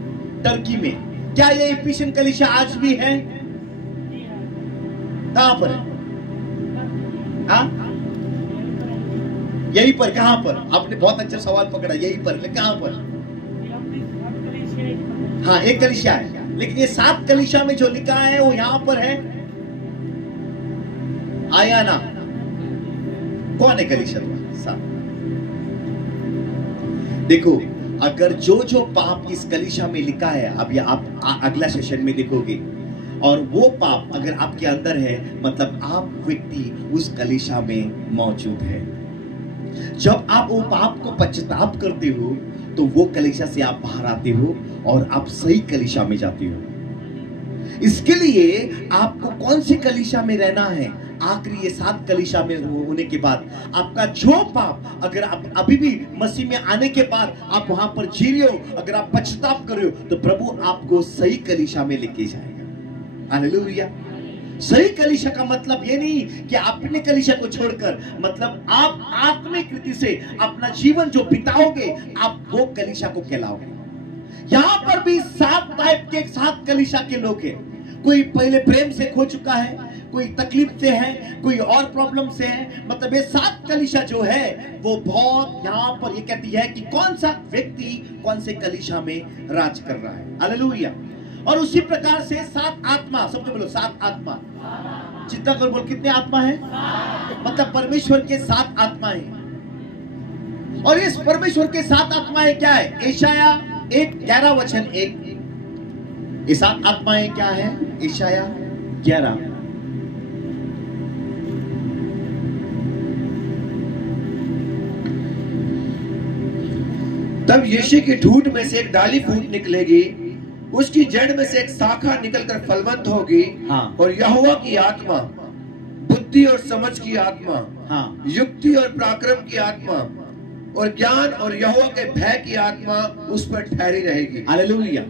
टर्की में। क्या ये इफिसियन कलीसिया आज भी है? कहां पर है? हाँ, यहीं पर। कहां पर? आपने बहुत अच्छा सवाल पकड़ा, यहीं पर। कहां पर? हाँ, एक कलीसिया है, लेकिन ये 7 कलीसिया में जो लिखा है वो यहां पर है। आया ना? कौन है कलीसिया? 7। देखो, अगर जो पाप इस कलीसिया में लिखा है, अब ये आप अगला सेशन में देखोगे, और वो पाप अगर आपके अंदर है, मतलब आप व्यक्ति उस कलीसिया में मौजूद है। जब आप वो पाप को पश्चाताप करते हो, तो वो कलीसिया से आप बाहर आते हो और आप सही कलीसिया में जाते हो। इसके लिए आपको कौन सी कलीसिया में रहना है? आखिरी ये 7 कलीसिया में होने के बाद आपका जो पाप, अगर आप अभी भी मसीह में आने के बाद आप वहां पर जी रहे हो, अगर आप पश्चाताप कर रहे हो, तो प्रभु आपको सही कलीसिया में लेके जाएगा। हालेलुया। सही कलीसिया का मतलब ये नहीं कि अपने कलीसिया को छोड़कर, मतलब आप आत्मिक रीति से अपना जीवन जो बिताओगे, आप वो कलीसिया को कहलाओगे। यहां पर भी 7 टाइप के 7 कलीसिया के लोग हैं। कोई पहले प्रेम से खो चुका है, कोई तकलीफ से है, कोई और प्रॉब्लम से है। मतलब ये 7 कलीसिया जो है वो बहुत यहाँ पर ये कहती है कि कौन सा व्यक्ति कौन से कलीसिया में राज कर रहा है। हालेलुया। और उसी प्रकार से 7 आत्मा, सबको बोलो 7 आत्मा। चिंता कर बोल, कितने आत्मा है? मतलब परमेश्वर के 7 आत्माएं। और इस परमेश्वर के 7 आत्माएं क्या है? एशाया 1:11 वचन 1। ये 7 आत्माएं क्या है? एशाया 11। तब यीशु की ठूठ में से एक डाली फूट निकलेगी, उसकी जड़ में से एक शाखा निकलकर फलवंत होगी। हाँ। और यहोवा की आत्मा, बुद्धि और समझ की आत्मा, हाँ। युक्ति और पराक्रम की आत्मा, और ज्ञान और यहोवा के भय की आत्मा उस पर ठहरी रहेगी। हालेलुया।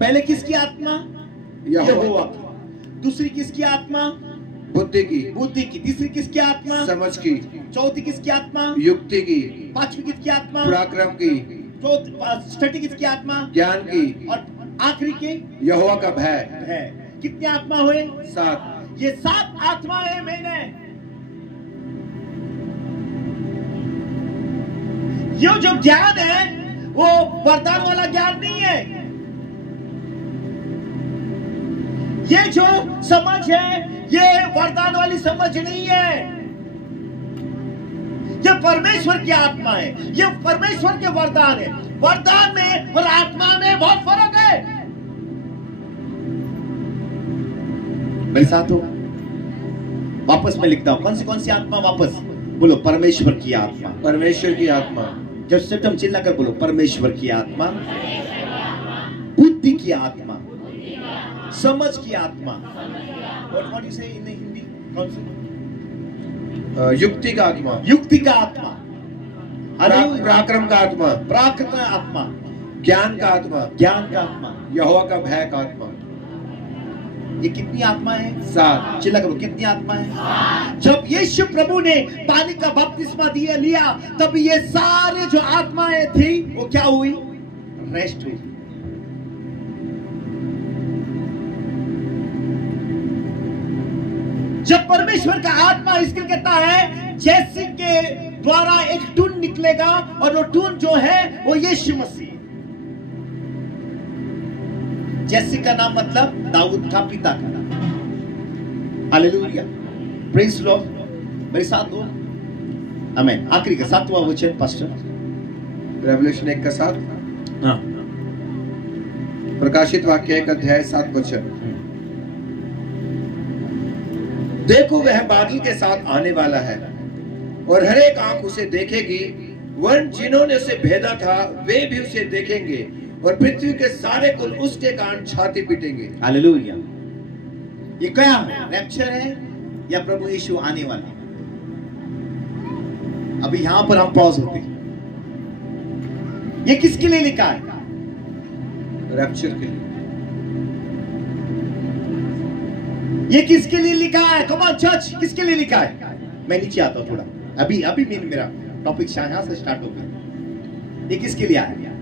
पहले किसकी आत्मा? यहोवा की। दूसरी किसकी आत्मा? बुद्धि की। बुद्धि की। तीसरी किसकी आत्मा? समझ की। चौथी किसकी आत्मा? युक्ति की। पांचवी किसकी आत्मा? पराक्रम की। छठी किसकी आत्मा? ज्ञान की। और आखिरी के यहोवा का भय है। कितनी आत्मा हुए? 7। ये 7 आत्माएं मैंने, ये जो ज्ञान है वो वरदान वाला ज्ञान नहीं है। ये जो समझ है ये वरदान वाली समझ नहीं है। ये परमेश्वर की आत्मा है, ये परमेश्वर के वरदान है। वरदान में और आत्मा में बहुत फर्क है। मेरे साथ हो? वापस मैं लिखता हूं। कौन सी आत्मा? वापस बोलो, परमेश्वर की आत्मा। परमेश्वर की आत्मा। जब से तुम चिल्ला कर बोलो, परमेश्वर की आत्मा, बुद्धि की आत्मा, समझ की आत्मा, और इसे हिंदी कौन सी? युक्ति का आत्मा। युक्ति का आत्मा। पराक्रम का आत्मा। पराक्रम का आत्मा। ज्ञान का आत्मा। ज्ञान का आत्मा। यहोवा का भय का आत्मा। ये कितनी आत्मा है? 7। चिल्ला करो, कितनी आत्मा है? जब यीशु प्रभु ने पानी का बपतिस्मा लिया तब ये सारे जो आत्माएं थी वो क्या हुई? रेस्ट हुई। जब परमेश्वर का आत्मा इसके कहता है जैसे के द्वारा एक टून निकलेगा, और वो टून जो है वो यीशु मसीह। जैसे का नाम मतलब दाऊद का पिता का नाम। Hallelujah, praise Lord. मेरे साथ हो? आमीन। आखिरी का 7वां वचन पास्टर, रेवलेशन 1 का 7। हाँ। प्रकाशित वाक्य 1 अध्याय 7 वचन। देखो वह बादल के साथ आने वाला है और हर एक आंख उसे देखेगी, वरन जिन्होंने उसे भेदा था वे भी उसे देखेंगे, और पृथ्वी के सारे कुल उसके कारण छाती पीटेंगे। हालेलुया। ये क्या है? रैप्चर है या प्रभु यीशु आने वाला? अभी यहां पर हम पॉज होते हैं। ये किसके लिए लिखा है? रैप्चर के लिए। ये किसके लिए लिखा है? कम ऑन चर्च, किसके लिए लिखा है? मैं नीचे आता हूं थोड़ा। अभी मेरा टॉपिक यहां से स्टार्ट हो गया। ये किसके लिए आया?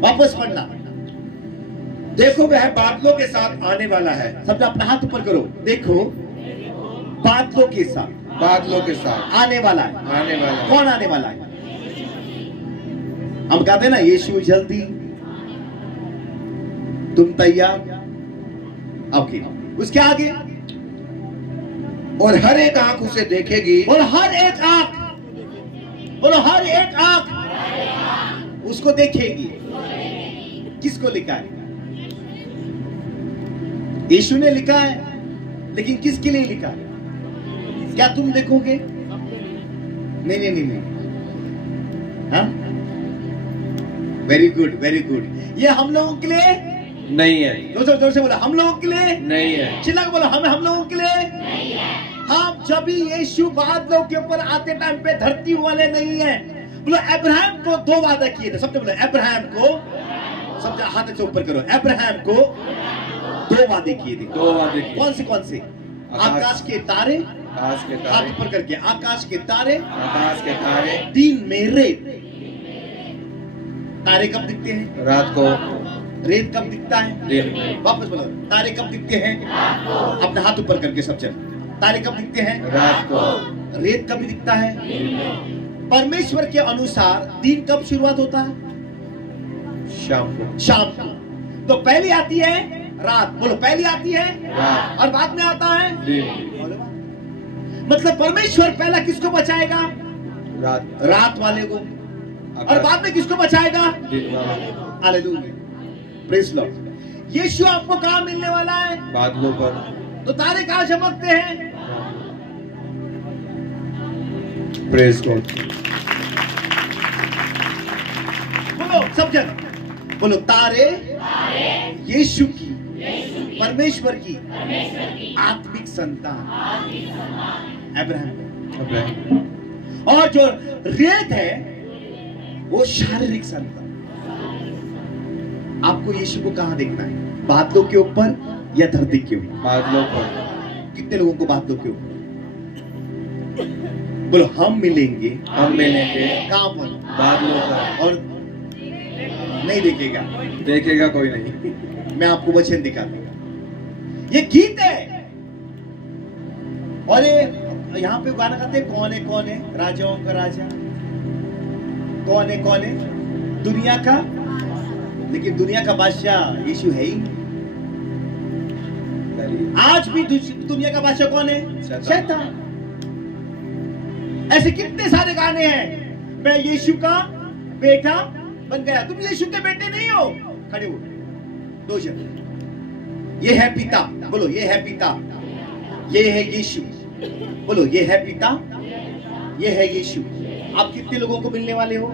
वापस पढ़ना। देखो वह बादलों के साथ आने वाला है। सब अपना हाथ ऊपर करो। देखो बादलों के साथ, बादलों के साथ आने वाला है। आने वाला है। कौन आने वाला है? हम कहते हैं ना, यीशु जल्दी, तुम तैयार। ओके, उसके आगे, और हर एक आंख उसे देखेगी, और हर एक आंख, बोलो हर एक आंख उसको देखेगी। किसको लिखा है? यीशु ने लिखा है, लेकिन किसके लिए लिखा है? क्या तुम देखोगे? नहीं। हाँ, वेरी गुड, वेरी गुड। ये हम लोगों के लिए नहीं है। जोर से बोला, हम लोगों के लिए नहीं है। चिल्ला के बोला, हम लोगों के लिए नहीं है। हम जब भी यीशु बादलों के ऊपर आते टाइम पे धरती वाले नहीं है। बोलो अब्राहम को 2 वादा किए थे। सबसे बोलो अब्राहम को, सब हाथ से ऊपर करो। अब्राहम को 2 वादे किए थे। 2 वादे किए। कौन से? आकाश के तारे, आकाश के हाथ तारे, ऊपर करके, आकाश के तारे, आकाश के तारे, दिन में रेत। तारे कब दिखते हैं? रात को। रेत कब दिखता है? दिन में। वापस बोलो, तारे कब दिखते हैं? अपने हाथ ऊपर करके सब जन। तारे कब दिखते हैं? रात को। रेत कब दिखता है? परमेश्वर के अनुसार दिन कब शुरुआत होता है? शाम को। शाम को। तो पहली आती है रात। बोलो पहली आती है रात, और बाद में आता है दिन। मतलब परमेश्वर पहला किसको बचाएगा? रात, रात वाले को। और बाद में किसको बचाएगा? दिन वाले। Hallelujah, praise Lord. यीशु आपको कहां मिलने वाला है? बादलों पर। तो तारे कहां चमकते हैं? Praise God. बोलो सब जन, बोलो तारे यीशु की, परमेश्वर की आत्मिक संतान अब्राहम। और जो रेत है वो शारीरिक संतान। आपको यीशु को कहां देखना है? बादलों के ऊपर या धरती के ऊपर? बादलों पर। कितने लोगों को बादलों के ऊपर? बोलो हम मिलेंगे कहां पर? बादलों पर। और नहीं देखेगा, देखेगा कोई नहीं। मैं आपको वचन दिखा दूंगा। ये गीत है। और ये यहाँ पे गाना गाते हैं, कौन है राजाओं का राजा, कौन है दुनिया का, लेकिन दुनिया का बादशाह यीशु है ही। आज भी दुनिया का बादशाह कौन है? शैतान। ऐसे कितने सारे गाने हैं। मैं यीशु का बेटा बन गया। तुम यीशु के बेटे नहीं हो। खड़े हो, दो शब्द। ये है पिता, बोलो ये है पिता, ये है यीशु, बोलो ये है पिता, ये है यीशु। आप कितने लोगों को मिलने वाले हो?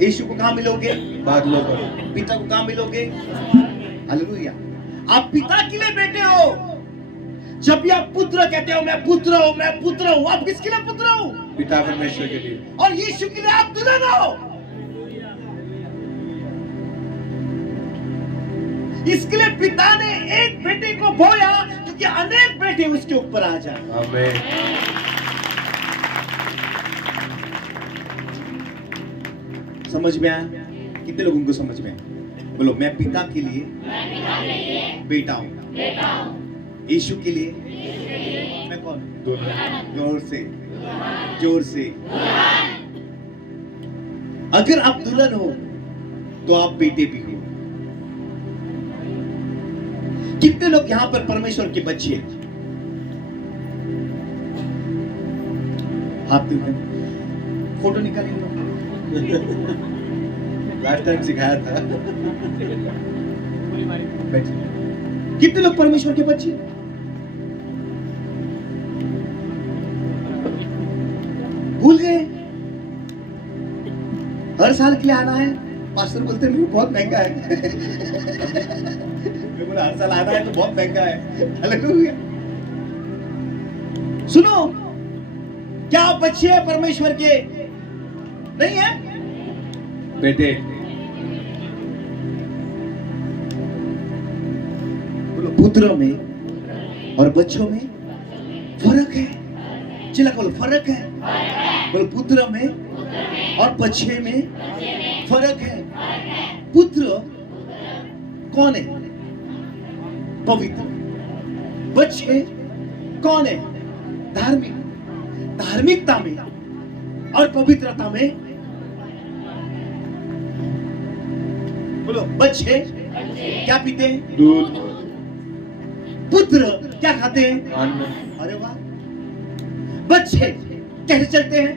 यीशु को कहां मिलोगे? बादलों पर। पिता को कहां मिलोगे? हालेलुया। आप पिता के लिए बेटे हो। जब भी आप पुत्र कहते हो, मैं पुत्र हूं, मैं पुत्र हूं, आप किसके लिए पुत्र हो? पिता परमेश्वर के लिए। और यीशु के लिए आप दुल्हन हो। इसके लिए पिता ने एक बेटे को बोया क्योंकि अनेक बेटे उसके ऊपर आ जाए। आमीन। समझ में आया? कितने लोगों को समझ में आया? बोलो मैं पिता के लिए बेटा हूं। यीशु के लिए मैं कौन? जोर से। अगर आप दुल्हन हो तो आप बेटे भी हो। कितने लोग यहां पर परमेश्वर के बच्चे हैं? हाथ फोटो निकालिए। लास्ट टाइम सिखाया था। कितने लोग परमेश्वर के बच्चे? भूल गए। हर साल के लिए आना है। पास्टर बोलते हैं बहुत महंगा है। मैं बोला हर साल आना है तो बहुत महंगा है। हालेलुया। सुनो, क्या आप बच्चे हैं परमेश्वर के? नहीं है बेटे। बोलो पुत्रों में और बच्चों में फर्क है। चिल्ला बोलो फर्क है। बोलो पुत्र में और बच्चे में फर्क है। पुत्र कौन है? पवित्र। बच्चे कौन है? धार्मिक। धार्मिकता में और पवित्रता में। बोलो बच्चे क्या पीते हैं? दूध। पुत्र क्या खाते हैं? अन्न। अरे वाह। बच्चे कैसे चलते हैं?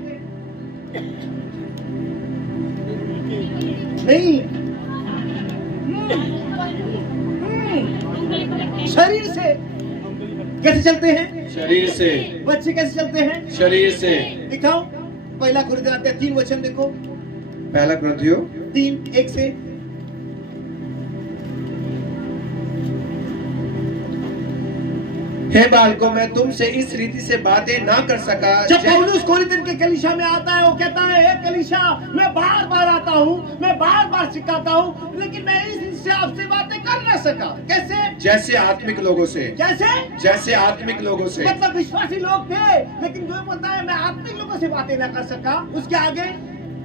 नहीं, शरीर से। कैसे चलते हैं? शरीर से। बच्चे कैसे चलते हैं? शरीर से। दिखाओ। पहला कुरिन्थियों 3 वचन देखो। पहला कुरिन्थियों 3:1 से। हे बालकों, मैं तुमसे इस रीति से बातें ना कर सका। जब पौलुस कोरिन्थ के कलीसिया में आता है, वो कहता है हे कलीसिया, मैं बार बार आता हूँ, मैं बार बार सिखाता हूँ, लेकिन मैं इस से आपसे बातें कर ना सका। कैसे? जैसे आत्मिक लोगों से। कैसे? जैसे आत्मिक लोगों से। मतलब विश्वासी लोग थे, लेकिन जो बोलता है मैं आत्मिक लोगों से बातें ना कर सका, उसके आगे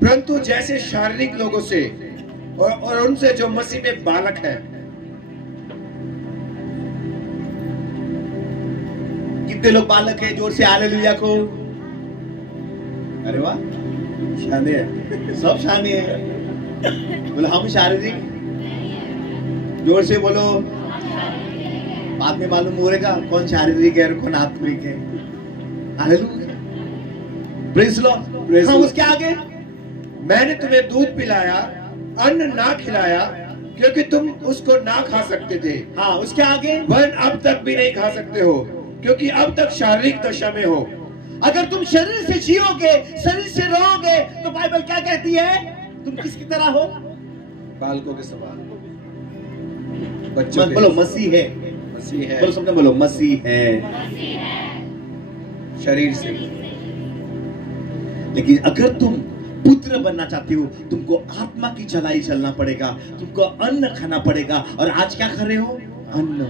परंतु जैसे शारीरिक लोगों से और उनसे जो मसीह में बालक है। कितने लोग बालक हैं? जोर से हालेलुया को। अरे वाह, शाने हैं, सब शाने हैं। बोलो हम शारीरिक। जोर से बोलो। बाद में मालूम हो रहेगा कौन शारीरिक है और कौन आत्मिक है। Hallelujah, praise Lord. हाँ, उसके आगे मैंने तुम्हें दूध पिलाया, अन्न ना खिलाया, क्योंकि तुम उसको ना खा सकते थे। हाँ, उसके आगे वरन अब तक भी नहीं खा सकते हो, क्योंकि अब तक शारीरिक दशा में हो। अगर तुम शरीर से जियोगे, शरीर से रहोगे, तो बाइबल क्या कहती है? तुम किसकी तरह हो? बालकों के समान, बच्चों के। बोलो मसीह है। मसीह है। बोलो सबने बोलो मसीह है। शरीर से। लेकिन अगर तुम पुत्र बनना चाहते हो, तुमको आत्मा की चलाई चलना पड़ेगा, तुमको अन्न खाना पड़ेगा। और आज क्या खा रहे हो? अन्न।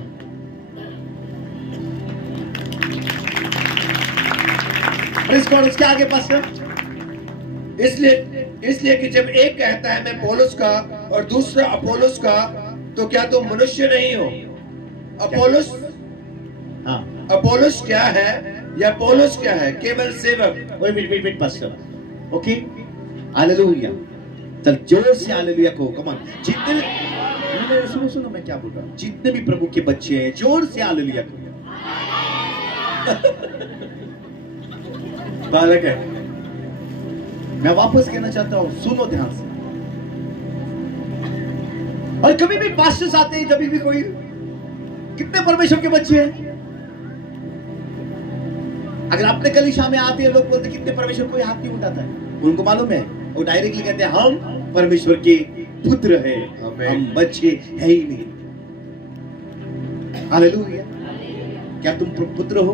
उसके आगे पास इसलिए कि जब एक कहता है मैं पौलुस का और दूसरा अपोलोस का, तो क्या तुम मनुष्य नहीं हो? अपोलोस क्या है या पौलुस क्या है? केवल सेवक। Wait pastor, okay, hallelujah. चल जोर से हालेलुया को, कम ऑन। जितने सुनो मैं क्या बोल रहा हूं, जितने भी प्रभु के बच्चे हैं जोर से हालेलुया को। बालक है। मैं वापस कहना चाहता हूं, सुनो ध्यान से। और कभी भी पास्टर्स आते हैं, जब भी कोई, कितने परमेश्वर के बच्चे हैं? अगर अपने कलीसिया में आते हैं, लोग बोलते कितने परमेश्वर, कोई हाथ नहीं उठाता है। उनको मालूम है, वो डायरेक्टली कहते हैं हम परमेश्वर के पुत्र हैं, हम बच्चे है ही नहीं। हालेलुया। क्या तुम पुत्र हो?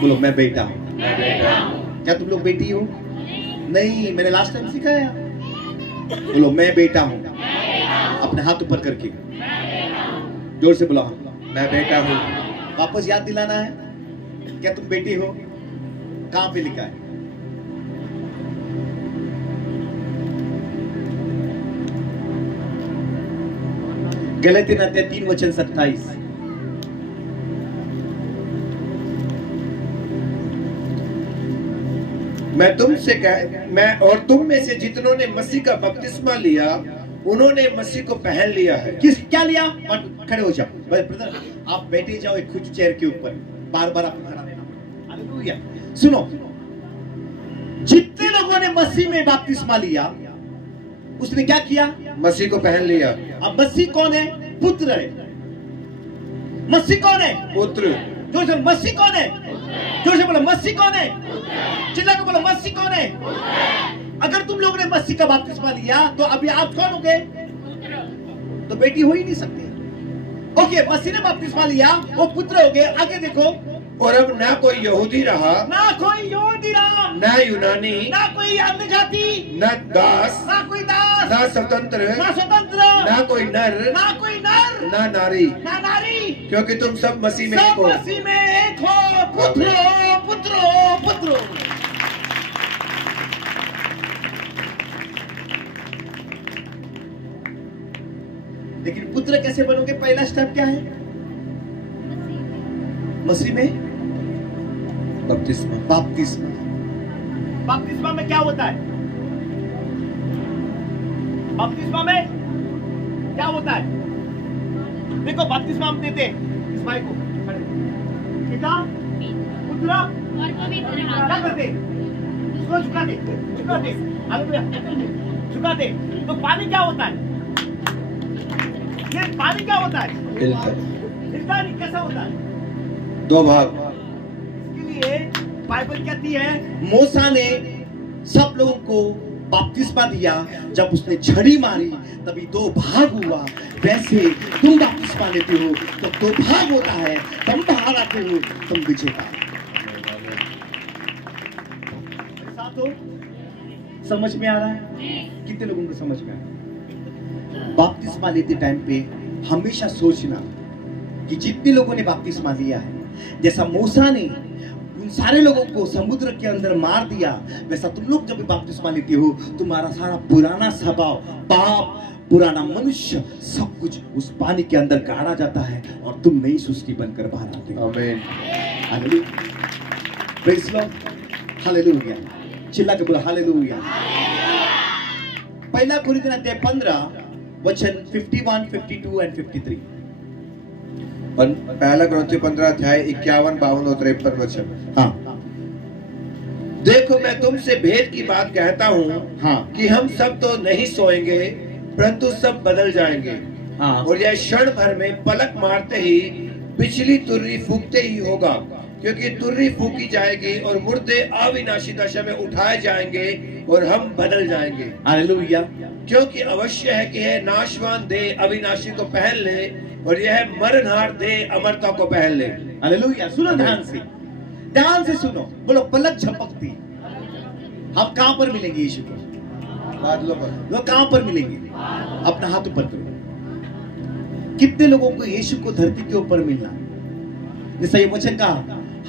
बोलो मैं बेटा हूं। क्या तुम लोग बेटी हो? नहीं, मैंने लास्ट टाइम सिखाया। बोलो मैं बेटा हूं, अपने हाथ ऊपर करके जोर से बोलो मैं बेटा हूं। वापस याद दिलाना है, क्या तुम बेटे हो? कहां पे लिखा है? गलातियन अध्याय 3:27। मैं और तुम में से जितनों ने मसीह का बपतिस्मा लिया, उन्होंने मसीह को पहन लिया है। क्या लिया? खड़े हो जाओ ब्रदर, आप बैठे जाओ एक खुद चेयर के ऊपर, बार बार आपको खड़ा रहना। हालेलुया। सुनो, जितने लोगों ने मसीह में बपतिस्मा लिया, उसने क्या किया? मसीह को पहन लिया। अब मसीह कौन है? पुत्र है। मसीह कौन है? पुत्र। जो से मसीह कौन है? जो से बोलो मसीह कौन है? चिल्ला के बोलो मसीह कौन है? अगर तुम लोगों ने मसीह का बपतिस्मा लिया, तो अभी आप कौन हो गए? तो बेटी हो ही नहीं सकती। ओके, मसीह ने बपतिस्मा लिया, वो पुत्र हो गए। आगे देखो, और अब ना कोई यहूदी रहा, ना कोई यहूदी रहा, ना यूनानी, ना कोई अन्य जाति, ना दास, ना कोई दास, ना स्वतंत्र, ना कोई नर, ना कोई नर, ना नारी, ना नारी, क्योंकि तुम सब मसीह में एक हो। मसीह में एक हो। पुत्रो पुत्रो पुत्रो। लेकिन पुत्र कैसे बनोगे? पहला स्टेप क्या है? मसीह में बपतिस्मा। बपतिस्मा। बपतिस्मा में क्या होता है? बपतिस्मा में क्या होता है? देखो, बपतिस्मा हम देते हैं इस भाई को, पिता पुत्र और पवित्र आत्मा। क्या करते? उसको झुकाते, झुकाते, झुकाते। तो पानी क्या होता है? ये पानी क्या होता है? हिलता नहीं। कैसा होता है? दो भाग। इसके लिए बाइबल कहती है, मूसा ने सब लोगों को बपतिस्मा दिया, जब उसने छड़ी मारी तभी दो भाग हुआ। वैसे तुम बपतिस्मा लेते हो तो दो भाग होता है, तुम बाहर आते हो, तुम विजेता। साथों, समझ में आ रहा है? कितने लोगों को समझ में आ रहा है? बपतिस्मा लेते टाइम पे हमेशा सोचना कि जितने लोगों ने बपतिस्मा लिया है, जैसा मूसा ने उन सारे लोगों को समुद्र के अंदर मार दिया, वैसा तुम लोग जब भी बपतिस्मा लेते हो, तुम्हारा सारा पुराना स्वभाव, पाप, पुराना मनुष्य, सब कुछ उस पानी के अंदर गाड़ा जाता है और तुम नई सृष्टि बनकर बाहर आते हो। आमीन। हालेलुया। Praise Lord. हालेलुया। चिल्ला के बोलो हालेलुया। पहला कुरिन्थियों अध्याय 15 वचन 51, 52 और 53। पहला कुरिन्थियों 15 अध्याय 51, 52 और 53 वचन। हाँ। देखो, मैं तुमसे भेद की बात कहता हूँ, हाँ, कि हम सब तो नहीं सोएंगे, परंतु सब बदल जाएंगे। हाँ। और यह क्षण भर में पलक मारते ही पिछली तुर्री फूकते ही होगा, क्योंकि तुर्री फूकी जाएगी और मुर्दे अविनाशी दशा में उठाए जाएंगे और हम बदल जाएंगे। हालेलुया। क्योंकि अवश्य है कि यह नाशवान देह अविनाशी को पहन ले और यह मरणहार देह अमरता को पहन ले। हालेलुया। सुनो ध्यान से, ध्यान से सुनो। बोलो पलक झपकती। हम कहां पर मिलेंगे यीशु को? बादलों पर। वो कहां पर मिलेंगे? अपना हाथ ऊपर करो। कितने लोगों को यीशु को धरती के ऊपर मिलना? जैसा ये वचन कहा,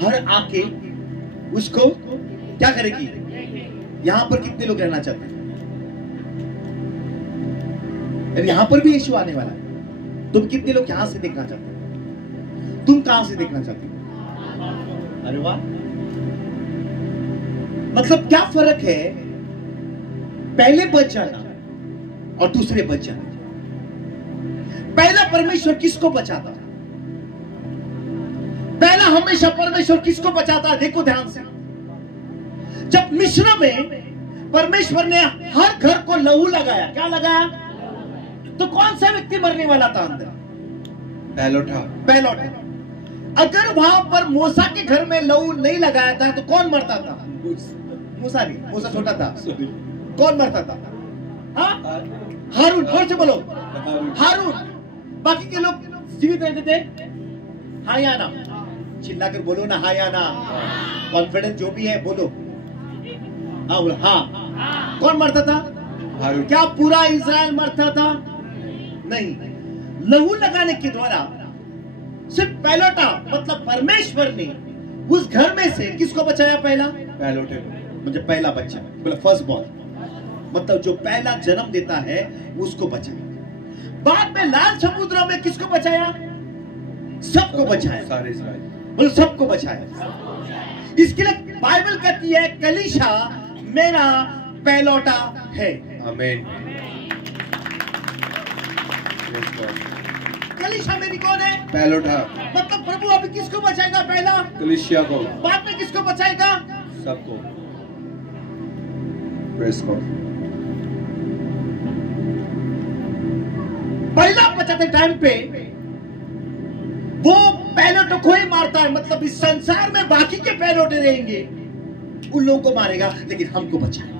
हर आके उसको क्या करेगी? यहां पर कितने लोग रहना चाहते हैं? यहां पर भी यीशु आने वाला है। तुम कितने लोग यहां से देखना चाहते हो? तुम कहां से देखना चाहते हो? अरे वाह! मतलब क्या फर्क है पहले बच जाना और दूसरे बच जाना? पहला परमेश्वर किसको बचाता? पहला हमेशा परमेश्वर किसको बचाता? देखो ध्यान से, जब मिस्र में परमेश्वर ने हर घर को लहू लगाया, क्या लगाया? तो कौन सा व्यक्ति मरने वाला था अंदर? पहलौठा। अगर वहां पर मूसा के घर में लहू नहीं लगाया था तो कौन मरता था? मूसा नहीं, मूसा छोटा था। कौन मरता था? हाँ? हारून। जोर से बोलो, हारून। बाकी के लोग जीवित रहते थे। हाँ या ना? चिल्लाकर बोलो ना, हाँ या ना। कॉन्फिडेंस जो भी है बोलो। हाँ बोलो, हाँ। कौन मरता था? हारून। क्या पूरा इस्राएल मरता था? नहीं। लहू लगाने के द्वारा सिर्फ पहलौठा, मतलब परमेश्वर ने उस घर में से किसको बचाया? पहलौठे को। मुझे पहला बच्चा, बोला फर्स्ट बॉर्न, मतलब जो पहला जन्म देता है उसको बचाया। बाद में लाल समुद्र में किसको बचाया? सबको बचाया। सारे इस्राएल, बोलो सबको बचाया। इसके लिए बाइबल कहती है कलीसिया मेरा पहलौठा है। आमीन। कलीसिया मेरी कौन है? पहलौठा। मतलब प्रभु अभी किसको बचाएगा? पहला कलीसिया को। बाद में किसको बचाएगा? सबको। Praise God. पहला बचाते टाइम पे वो पहलौठों को ही मारता है, मतलब इस संसार में बाकी के पहलौठे रहेंगे, उन लोगों को मारेगा, लेकिन हमको बचाएगा।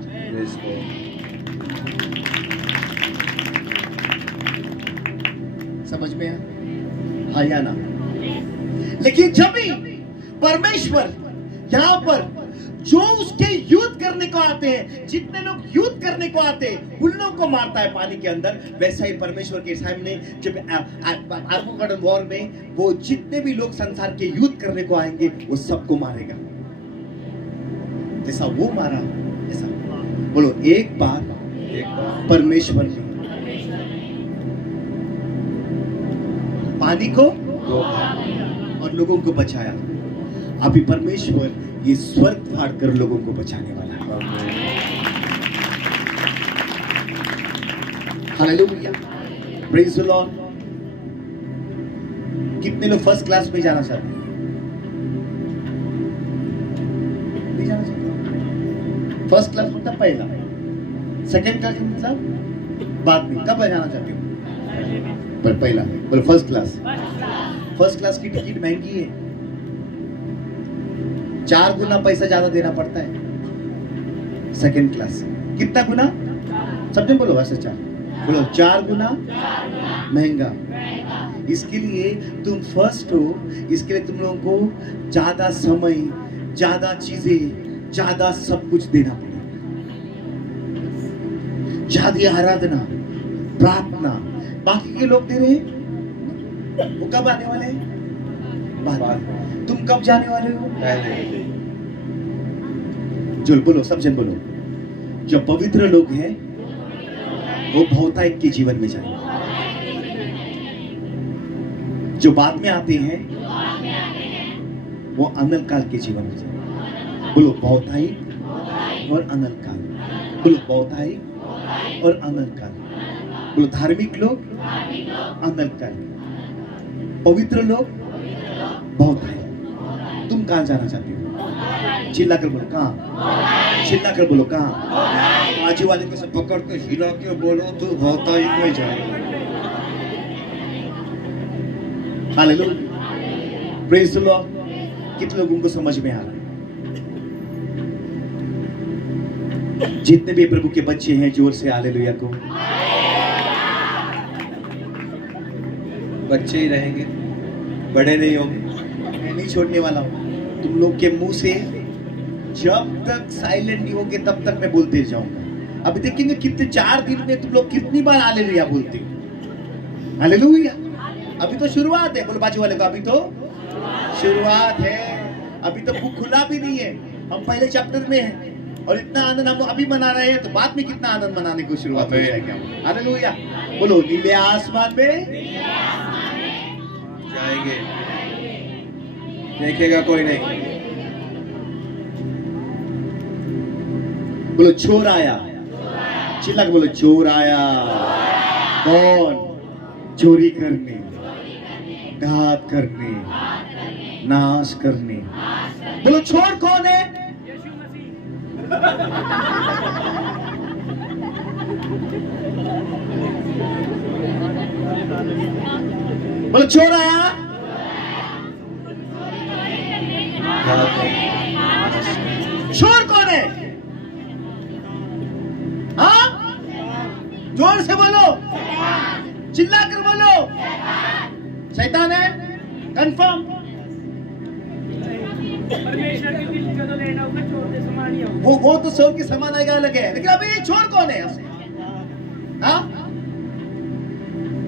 समझ में आया? हाँ या ना? लेकिन जब भी परमेश्वर यहां पर जो उसके युद्ध करने को आते हैं, जितने लोग युद्ध करने को आते हैं उन लोगों को मारता है पानी के अंदर, वैसा ही परमेश्वर के सामने जब आर्मगेडोन वॉर में वो जितने भी लोग संसार के युद्ध करने को आएंगे वो सबको मारेगा। जैसा वो मारा, ऐसा बोलो एक बार परमेश्वर ने पानी को और लोगों को बचाया। अभी परमेश्वर ये स्वर्ग फाड़ कर लोगों को बचाने वाला है। Hallelujah, praise the Lord. कितने लोग फर्स्ट क्लास में जाना चाहते हैं? नहीं जाना चाहते? फर्स्ट क्लास मतलब पहला, सेकंड क्लास मतलब बाद में। कब जाना चाहते हो? पर पहला, बोलो फर्स्ट क्लास। फर्स्ट क्लास की टिकट महंगी है, 4 गुना पैसा ज्यादा देना पड़ता है। सेकंड क्लास कितना गुना? सबने बोलो वैसे 4, बोलो 4 गुना महंगा। इसके लिए तुम फर्स्ट हो, इसके लिए तुम लोगों को ज्यादा समय, ज्यादा चीजें, ज्यादा सब कुछ देना पड़ेगा। ज्यादा आराधना, प्रार्थना। बाकी के लोग दे रहे हैं, वो कब आने वाले हैं? बाद। तुम कब जाने वाले हो? पहले। जो बोलो, सब जन बोलो, जो पवित्र लोग हैं वो भौतिक के जीवन में जाएंगे, जो बाद में आते हैं वो अनंत काल के जीवन में जाएंगे। बोलो भौतिक और अनंत काल। बोलो भौतिक और अनंत काल। बोलो धार्मिक लोग अनंत काल, पवित्र लोग भौतिक। तुम कहां जाना चाहते हो? चिल्ला कर बोलो कहां? चिल्ला कर बोलो कहां? आजू वाले को सब पकड़ के हिला के बोलो तू भौतिक में जाएगा। Hallelujah, praise the Lord. कितने लोगों को समझ में आ रहा है? जितने भी प्रभु के बच्चे हैं जोर से हालेलुया को। बच्चे ही रहेंगे, बड़े नहीं होंगे। मैं नहीं छोड़ने वाला हूं। तुम लोग के मुंह से जब तक साइलेंट नहीं होंगे तब तक मैं बोलते जाऊंगा। अभी देखेंगे कितने 4 दिन में तुम लोग कितनी बार हालेलुया बोलते हो। हालेलुया। अभी तो शुरुआत है, बोलो बाजू वाले को, अभी तो शुरुआत है, अभी तो बुक खुला भी नहीं है, हम पहले चैप्टर में हैं और इतना आनंद हम अभी मना रहे हैं, तो बाद में कितना आनंद मनाने को शुरुआत हो जाएगी। हालेलुया। बोलो नीले आसमान में जाएंगे, देखेगा कोई नहीं। बोलो चोर आया, चिल्ला के बोलो चोर आया। कौन? चोरी करने, घात करने, नाश करने। बोलो चोर कौन है? बोलो चोर आया। चोर कौन है? हाँ, जोर से बोलो, चिल्ला कर बोलो। शैतान है, कंफर्म। वो तो चोर के समान आएगा, अलग है, लेकिन अभी ये चोर कौन है? हाँ,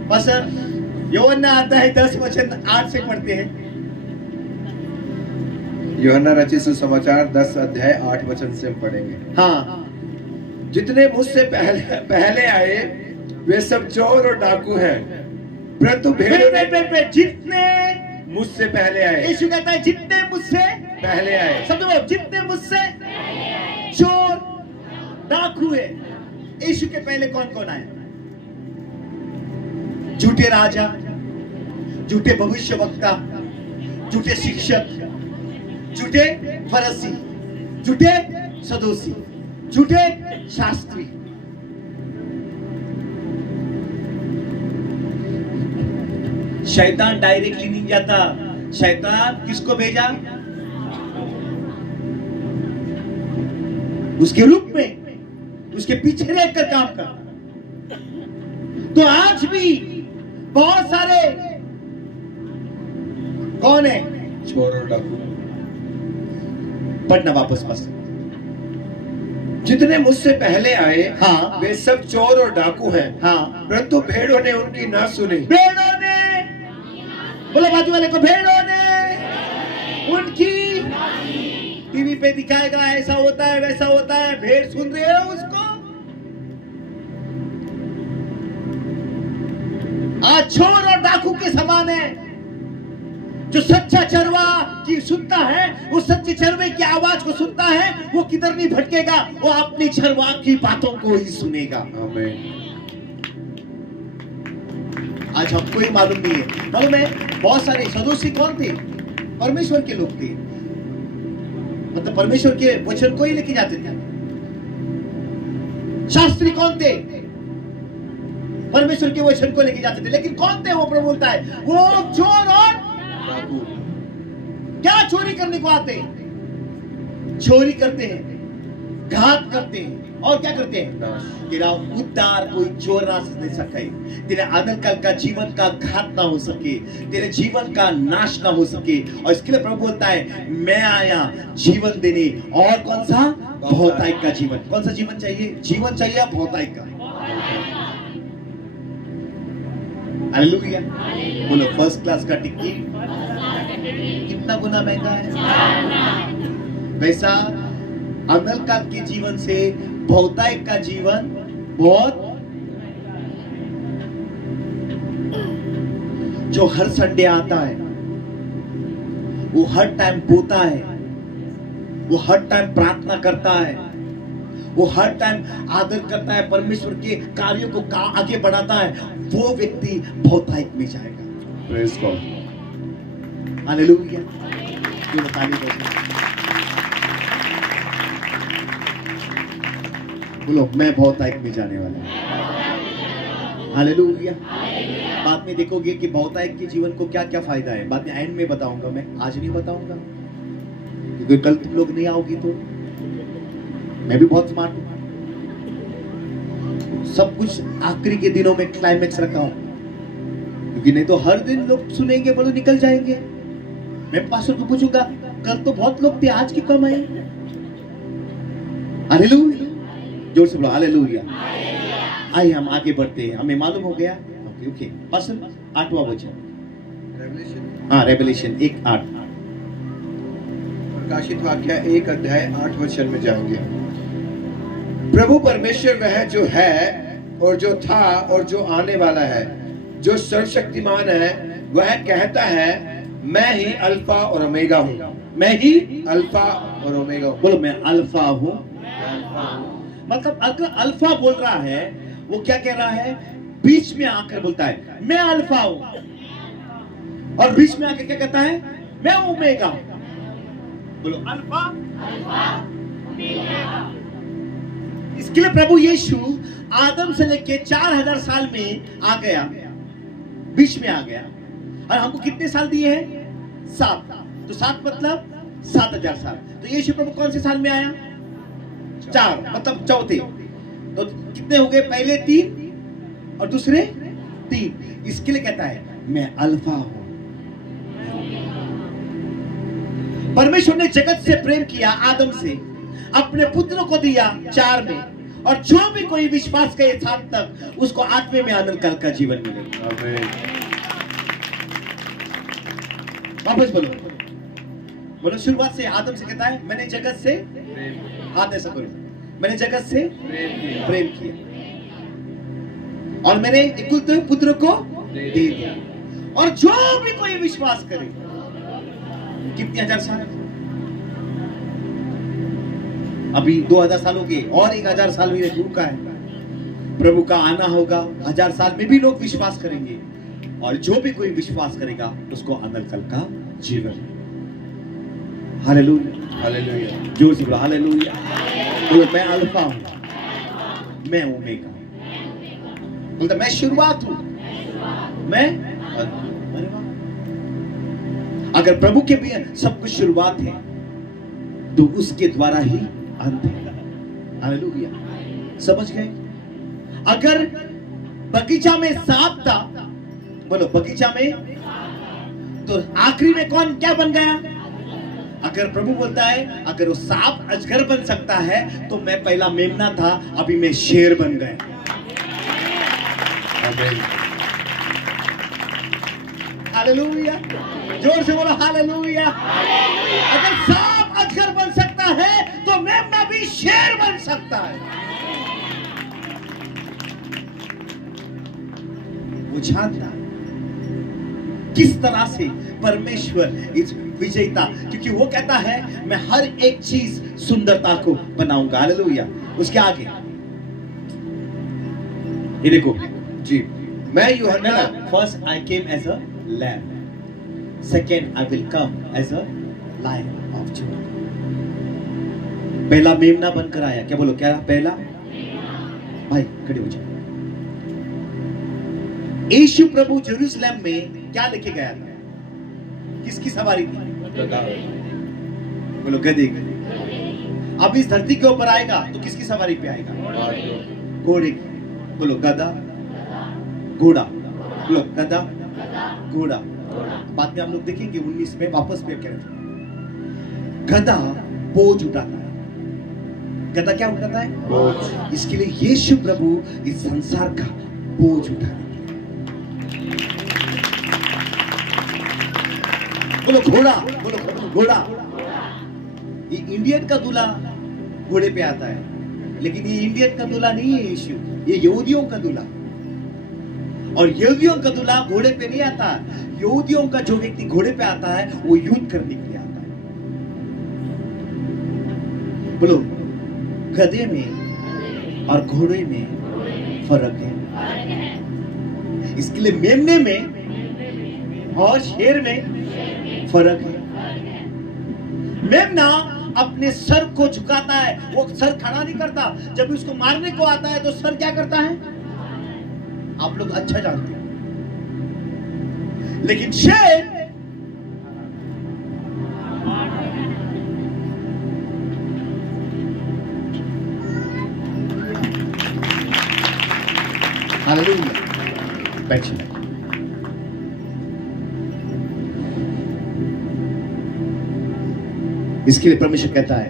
बस यूहन्ना आता है 10 वचन 8 से पढ़ते हैं। यूहन्ना रचित सुसमाचार 10 अध्याय 8 वचन से हम पढ़ेंगे। हाँ, जितने मुझसे पहले आए वे सब चोर और डाकू हैं, परंतु भेड़ों ने जितने मुझसे पहले आए। यीशु कहता है जितने मुझसे पहले आए। सब लोग जितने मुझसे चोर डाकू है। यीशु के पहले कौन कौन आए? झूठे राजा, झूठे भविष्यवक्ता, झूठे शिक्षक, झूठे फरीसी, झूठे सदूसी, झूठे शास्त्री। शैतान डायरेक्टली नहीं जाता, शैतान किसको भेजा? उसके रूप में, उसके पीछे रहकर काम करता। तो आज भी बहुत सारे कौन है? चोर और डाकू। पढ़ना वापस बस। जितने मुझसे पहले आए हाँ, वे सब चोर और डाकू हैं, हाँ, परंतु भेड़ों ने उनकी ना सुनी। भेड़ों ने, बोलो बाजू वाले को, भेड़ों ने उनकी। टीवी पे दिखाएगा ऐसा होता है वैसा होता है, भेड़ सुन रहे हो उसको? आज चोर और डाकू के समान है। जो सच्चा चरवा की सुनता है, वो सच्चे चरवे की आवाज को सुनता है, वो किधर नहीं भटकेगा, वो अपनी चरवा की बातों को ही सुनेगा। आमीन। आज हमको ही मालूम नहीं है। मालूम है बहुत सारे सदूसी कौन थे? परमेश्वर के लोग थे, मतलब परमेश्वर के वचन को ही लेके जाते थे। शास्त्री कौन थे? परमेश्वर के वचन को लेके जाते थे, लेकिन कौन थे वो? प्रभु बोलता है वो चोर और डाकू। क्या चोरी करने को आते? चोरी करते हैं, घात करते हैं, और क्या करते हैं? तेरा उद्धार कोई चोर ना नहीं सके, तेरे अनंत काल का जीवन का घात ना हो सके, तेरे जीवन का नाश ना हो सके। और इसके लिए प्रभु बोलता है मैं आया जीवन देने, और कौन सा? भौतिक का जीवन। कौन सा जीवन चाहिए? जीवन चाहिए भौतिक का। हालेलुया। बोलो फर्स्ट क्लास का टिकट कितना गुना महंगा है। वैसा अनंत काल के जीवन से भौतिक का जीवन बहुत। जो हर संडे आता है, वो हर टाइम बोता है, वो हर टाइम प्रार्थना करता है, वो हर टाइम आदर करता है, परमेश्वर के कार्यों को आगे बढ़ाता है, वो व्यक्ति भौतिक में जाएगा। Praise God. हालेलुया। ये बताने को बोलो मैं भौतिक में जाने वाला हूं। हालेलुया। बाद में देखोगे कि भौतिक के जीवन को क्या क्या फायदा है, बाद में एंड में बताऊंगा, मैं आज नहीं बताऊंगा, क्योंकि कल तुम लोग नहीं आओगी तो। मैं भी बहुत स्मार्ट हूं, सब कुछ आखिरी के दिनों में क्लाइमेक्स रखा हूं, क्योंकि नहीं तो हर दिन लोग सुनेंगे, बोलो निकल जाएंगे। मैं पास्टर को पूछूंगा कल तो बहुत लोग थे, आज की कम आए। हालेलुया। जोर से बोलो हालेलुया। आइए हम आगे बढ़ते हैं, हमें मालूम हो गया। ओके पास्टर 8वां वचन, हाँ रेवलेशन 1:8, प्रकाशित वाक्य 1 अध्याय 8 वचन में जाएंगे। प्रभु परमेश्वर वह जो है और जो था और जो आने वाला है, जो सर्वशक्तिमान है, वह कहता है मैं ही अल्फा और ओमेगा हूँ। मैं ही अल्फा और ओमेगा हूँ। बोलो मैं अल्फा हूँ। मतलब अगर अल्फा बोल रहा है, वो क्या कह रहा है? बीच में आकर बोलता है मैं अल्फा हूं, और बीच में आकर क्या कहता है? मैं ओमेगा हूं। बोलो अल्फा ओमेगा। इसके लिए प्रभु यीशु आदम से लेके 4000 साल में आ गया, बीच में आ गया, और हमको कितने साल दिए हैं? 7। तो 7 मतलब 7000 साल। तो यीशु प्रभु कौन से साल में आया? 4, मतलब चौथे। तो कितने हो गए? पहले 3 और दूसरे 3। इसके लिए कहता है मैं अल्फा हूं। परमेश्वर ने जगत से प्रेम किया, आदम से, अपने पुत्र को दिया 4 में, और जो भी कोई विश्वास करे 7 तक, उसको 8वें में अनंत काल का जीवन मिलेगा। वापस बोलो, बोलो शुरुआत से। आदम से कहता है मैंने जगत से, हाथ ऐसा करो, मैंने जगत से प्रेम किया और मैंने एकलौते पुत्र को दे दिया, और जो भी कोई विश्वास करे। कितने हजार साल? अभी 2000 साल हो गए, और 1000 साल में रुका है। प्रभु का आना होगा, 1000 साल में भी लोग विश्वास करेंगे, और जो भी कोई विश्वास करेगा उसको अनंत काल का जीवन। हालेलुया, हालेलुया, जोर से बोलो हालेलुया। बोलो मैं अल्फा हूं, मैं ओमेगा। बोलता मैं शुरुआत हूं, मैं। अगर प्रभु के भी सब कुछ शुरुआत है, तो उसके द्वारा ही अंत है। हालेलुया, समझ गए? अगर बगीचा में सांप था, बोलो बगीचा में, तो आखिरी में कौन क्या बन गया? अगर प्रभु बोलता है अगर वो सांप अजगर बन सकता है, तो मैं पहला मेमना था, अभी मैं शेर बन गया। हालेलुया, जोर से बोलो हालेलुया। अगर सांप अजगर बन सकता है, तो मेमना भी शेर बन सकता है। वो जानता किस तरह से परमेश्वर इस विजेता, क्योंकि वो कहता है मैं हर एक चीज सुंदरता को बनाऊंगा। हालेलुया। उसके आगे ये देखो जी, मैं यूहन्ना, first I came as a lamb, second I will come as a lion of Judah. पहला मेमना बनकर आया। क्या बोलो, क्या पहला? भाई खड़े हो जाओ। यीशु प्रभु जेरूसलम में क्या लेके गया था? किसकी सवारी थी? बोलो गधे की। अब इस धरती के ऊपर आएगा तो किसकी सवारी पे आएगा? घोड़े की। बोलो गधा, घोड़ा। बोलो गधा, घोड़ा। बाद में हम लोग देखेंगे 19 में वापस पे क्या रहता है। गधा बोझ उठाता है। गधा क्या उठाता है? बोझ। इसके लिए यीशु प्रभु इस संसार का बोझ उठाने। बोलो घोड़ा, बोलो घोड़ा। ये इंडियन का दूल्हा घोड़े पे आता है, लेकिन ये इंडियन का दूल्हा नहीं है यीशु, ये यहूदियों का दूल्हा। और यहूदियों का दूल्हा घोड़े पे नहीं आता। यहूदियों का जो व्यक्ति घोड़े पे आता है, वो युद्ध करने के लिए आता है। बोलो गधे में और घोड़े में फर्क है। इसके लिए मेमने में और शेर में फर्क है। मेमना अपने सर को झुकाता है, वो सर खड़ा नहीं करता। जब उसको मारने को आता है तो सर क्या करता है? आप लोग अच्छा जानते हो। लेकिन शेर हालेलुया, बैठिए। इसके लिए परमेश्वर कहता है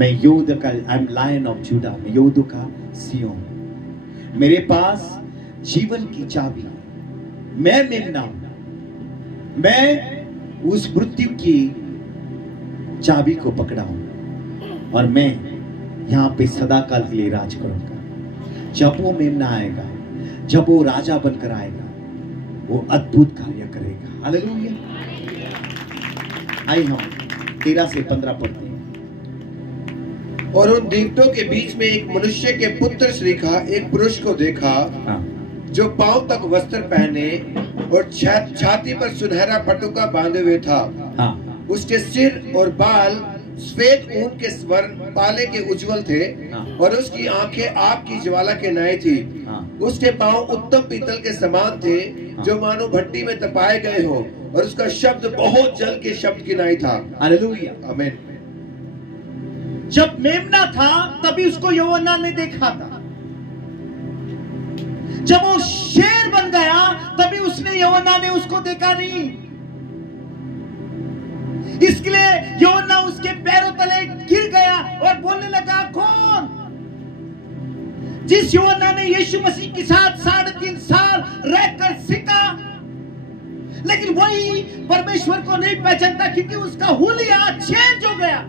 मैं यहूदा का, I am lion of Judah, मैं यहूदा का सियोन, मेरे पास जीवन की चाबी, मैं मेमना हूं, मैं उस मृत्यु की चाबी को पकड़ा हूं और मैं यहां पे सदा काल के लिए राज करूंगा। जब वो मेमना आएगा, जब वो राजा बनकर आएगा, वो अद्भुत कार्य करेगा। हालेलुया। आइए हम 13 से 15 पढ़ते हैं। और उन दीवटों के बीच में एक मनुष्य के पुत्र से लिखा एक पुरुष को देखा, जो पांव तक वस्त्र पहने और छाती पर सुनहरा पटुका बांधे हुए था। उसके सिर और बाल श्वेत ऊन के स्वर्ण पाले के उज्जवल थे और उसकी आंखें आग की ज्वाला के नाई थी। उसके पांव उत्तम पीतल के समान थे, जो मानो भट्टी में तपाए गए हो, और उसका शब्द बहुत जल के शब्द की नाई था। हालेलुया, आमीन। जब मेमना था तभी उसको यूहन्ना ने देखा था, जब वो शेर बन गया तभी उसने यूहन्ना ने उसको देखा नहीं। इसके लिए यूहन्ना उसके पैरों तले गिर गया और बोलने लगा, कौन? जिस यूहन्ना ने यीशु मसीह के साथ 3.5 साल रहकर सीखा, लेकिन वही परमेश्वर को नहीं पहचानता क्योंकि उसका हुलिया चेंज हो गया।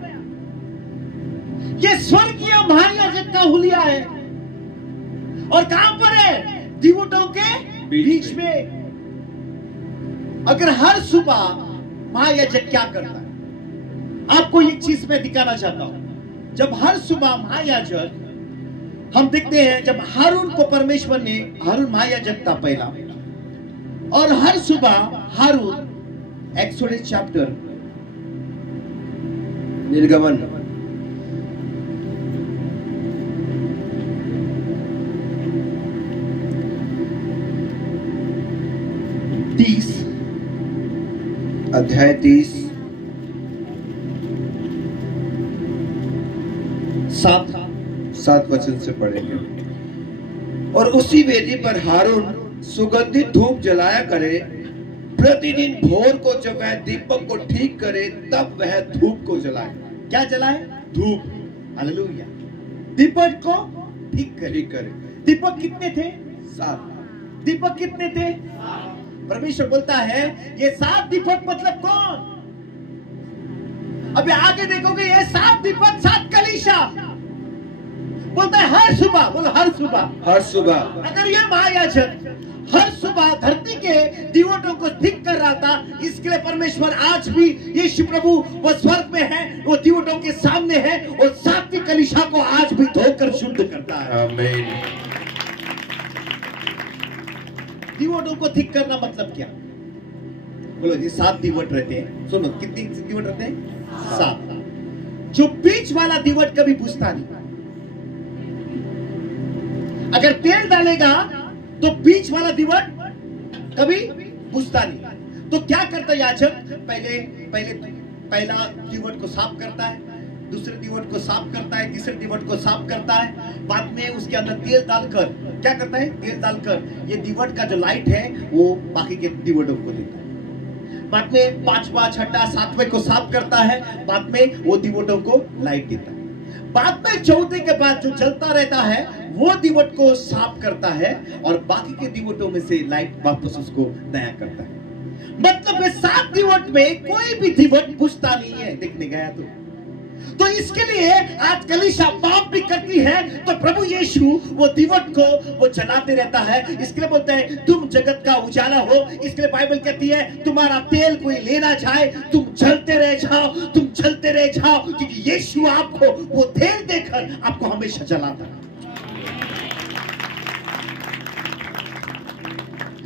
ये स्वर्गीय महायाजक का हुलिया है और कहां पर है? दीवटों के बीच में। अगर हर सुबह महायाजक क्या करता है, आपको एक चीज मैं दिखाना चाहता हूं। जब हर सुबह महायाजक, हम देखते हैं जब हारून को परमेश्वर ने, हारून महायाजक था पहला, और हर सुबह हारून, एक्सोडस चैप्टर, निर्गमन 30 अध्याय 30 7 वचन से पढ़ेंगे। और उसी वेदी पर हारून सुगंधित धूप जलाया करे, प्रतिदिन भोर को जब वह दीपक को ठीक करे तब वह धूप को जलाए। क्या जलाए? धूप। हालेलुया। दीपक को ठीक ठीक करे। दीपक कितने थे? 7। दीपक कितने थे? परमेश्वर बोलता है ये 7 दीपक मतलब कौन? अभी आगे देखोगे ये 7 दीपक 7 कलीसिया। बोलता है हर सुबह, बोलो हर सुबह, हर सुबह। अगर ये महायाजक हर सुबह धरती के दीवटों को ठीक कर रहा था, इसके लिए परमेश्वर आज भी यीशु प्रभु वो स्वर्ग में है, वो दीवटों के सामने है और 7वीं कलीसिया को आज भी धोकर शुद्ध करता है। आमीन। दीवटों को ठीक करना मतलब क्या? बोलो ये 7 दीवट रहते हैं। सुनो, कितनी दीवट रहते हैं? 7। जो बीच वाला दीवट कभी बुझता नहीं। अगर तेल डालेगा तो बीच वाला दीवट कभी बुझता नहीं। तो क्या करता याजक? पहला दीवट को साफ करता है, दूसरे दीवट को साफ करता है, तीसरे दीवट को साफ करता है, बाद में उसके अंदर तेल डालकर क्या करता है? तेल डालकर ये दीवट का जो लाइट है वो बाकी के दीवटों को देता है। बाद में 5वां, 6वां, 7वें को साफ करता है, बाद में वो दीवटों को लाइट देता है। बाद में 4थे के बाद जो जलता रहता है वो दीवट को साफ करता है और बाकी के दीवटों में से लाइट वापस उसको नया करता है। मतलब 7 दीवट में कोई भी दीवट बुझता नहीं है। देखने गया तो इसके लिए आज कलीसिया पाप भी करती है तो प्रभु यीशु वो दीवट को वो जलाते रहता है। इसके लिए बोलते हैं तुम जगत का उजाला हो। इसके लिए बाइबल कहती है तुम्हारा तेल कोई लेना चाहे तुम जलते रह जाओ, तुम जलते रह जाओ, क्योंकि यीशु आपको वो तेल देकर आपको हमेशा जलाता है।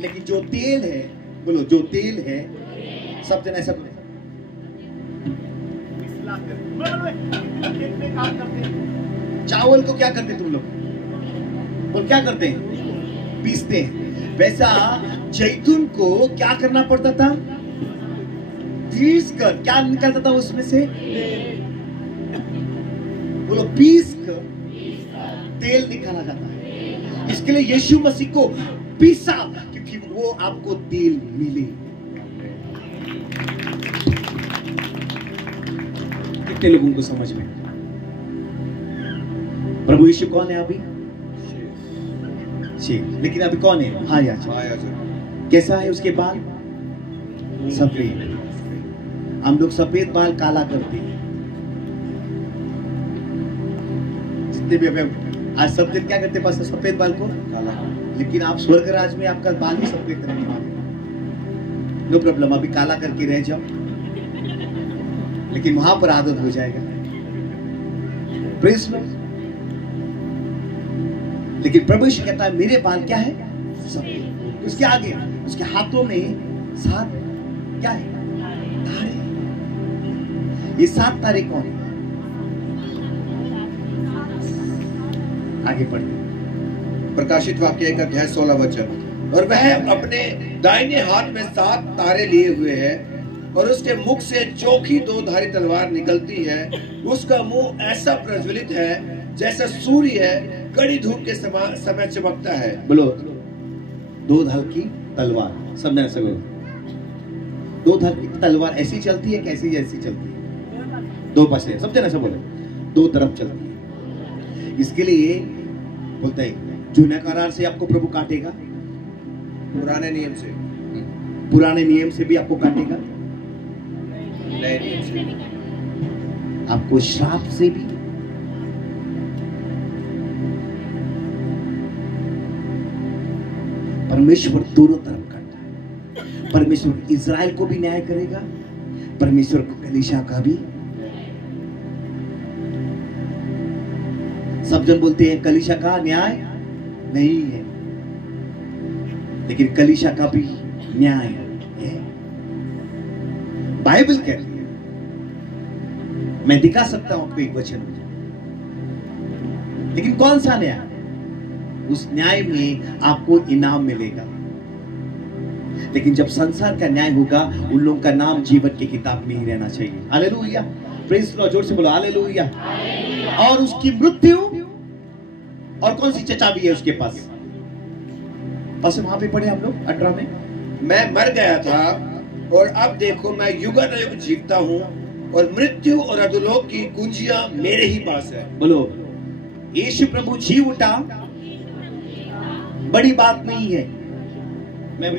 लेकिन जो तेल है, बोलो जो तेल है, सब जन ऐसा बोले, चावल को क्या करते तुम लोग? बोल क्या करते हैं? पीसते हैं। वैसा जैतून को क्या करना पड़ता था? पीस कर क्या निकलता था उसमें से? बोलो पीस कर तेल निकाला जाता है। इसके लिए यीशु मसीह को पीसा क्योंकि वो आपको तेल मिले। कितने लोगों को समझ में? प्रभु यीशु कौन है अभी? शेर। लेकिन अभी कौन है? हाँ याजक। कैसा है उसके बाल? सफेद। हम लोग सफेद बाल काला करते हैं। जितने भी हमें आज सब दिन क्या करते पास सफेद बाल को काला, लेकिन आप स्वर्ग राज में आपका बाल भी सफेद रहने वाला। नो प्रॉब्लम, अभी काला करके रह जाओ, लेकिन वहां पर आदत हो जाएगा। Praise Lord. लेकिन प्रभु यीशु कहता है मेरे बाल क्या है? सफेद। उसके आगे उसके हाथों में 7 क्या है? तारे। ये 7 तारे कौन है? आगे पढ़िए। प्रकाशित वाक्य 1 अध्याय 16 वचन। और वह अपने दाहिने हाथ में 7 तारे लिए हुए है और उसके मुख से चोखी 2-धारी तलवार निकलती है। उसका मुंह ऐसा प्रज्वलित है जैसा सूर्य कड़ी धूप के समय चमकता है। बोलो 2 धार की तलवार। सब में ऐसे बोलो 2 धार की तलवार ऐसी चलती है कैसी? जैसी चलती है 2 पासे। सब जन ऐसे बोलो 2 तरफ चलती है। इसके लिए बोलता है जूना करार से आपको प्रभु काटेगा, पुराने नियम से, पुराने नियम से भी आपको काटेगा, नए नियम से, आपको श्राप से भी। परमेश्वर दोनों तरफ करता है। परमेश्वर इज़राइल को भी न्याय करेगा, परमेश्वर को कलीसिया का भी। सब जन बोलते हैं कलीसिया का न्याय नहीं है, लेकिन कलीसिया का भी न्याय है। बाइबल कहती है, मैं दिखा सकता हूं आपको एक वचन, लेकिन कौन सा न्याय? उस न्याय में आपको इनाम मिलेगा। लेकिन जब संसार का न्याय होगा, उन लोगों का नाम जीवन की किताब में ही रहना चाहिए। हालेलुया। Praise Lord. जोर से बोलो हालेलुया। और उसकी मृत्यु और कौन सी चचा भी है उसके पास? बस वहां पे पढ़े हम लोग 18 में, मैं मर गया था और अब देखो मैं युगानुयुग जीवता हूँ और मृत्यु और अधोलोक की कुंजियां मेरे ही पास है। बोलो यीशु प्रभु जी उठा, बड़ी बात नहीं है। मैं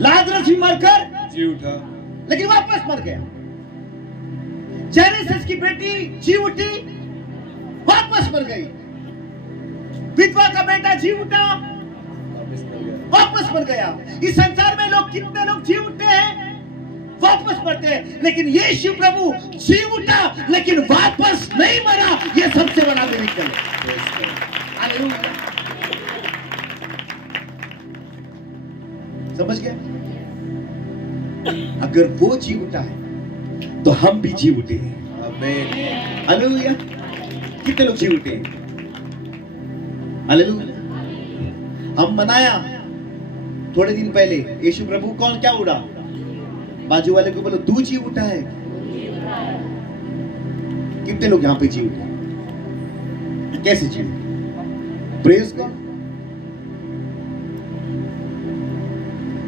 लाजरस भी मरकर जी उठा, लेकिन वापस मर गया। जेनेसिस की बेटी जी उठी, वापस मर गई। विधवा का बेटा जी उठा, वापस मर गया। इस संसार में लोग कितने लोग जी उठते हैं, वापस मरते हैं, लेकिन यीशु प्रभु जी उठा लेकिन वापस नहीं मरा। यह सबसे बड़ा मिरेकल है। हालेलुया। समझ गए? अगर वो जी उठा है तो हम भी जी उठे हैं। आमीन। हालेलुया। कितने लोग जी उठे हैं? हालेलुया। हम मनाया थोड़े दिन पहले, यीशु प्रभु कौन क्या उड़ा? बाजू वाले को बोलो तू जी उठा है। कितने लोग यहां पे जी उठे? कैसे जी? Praise God.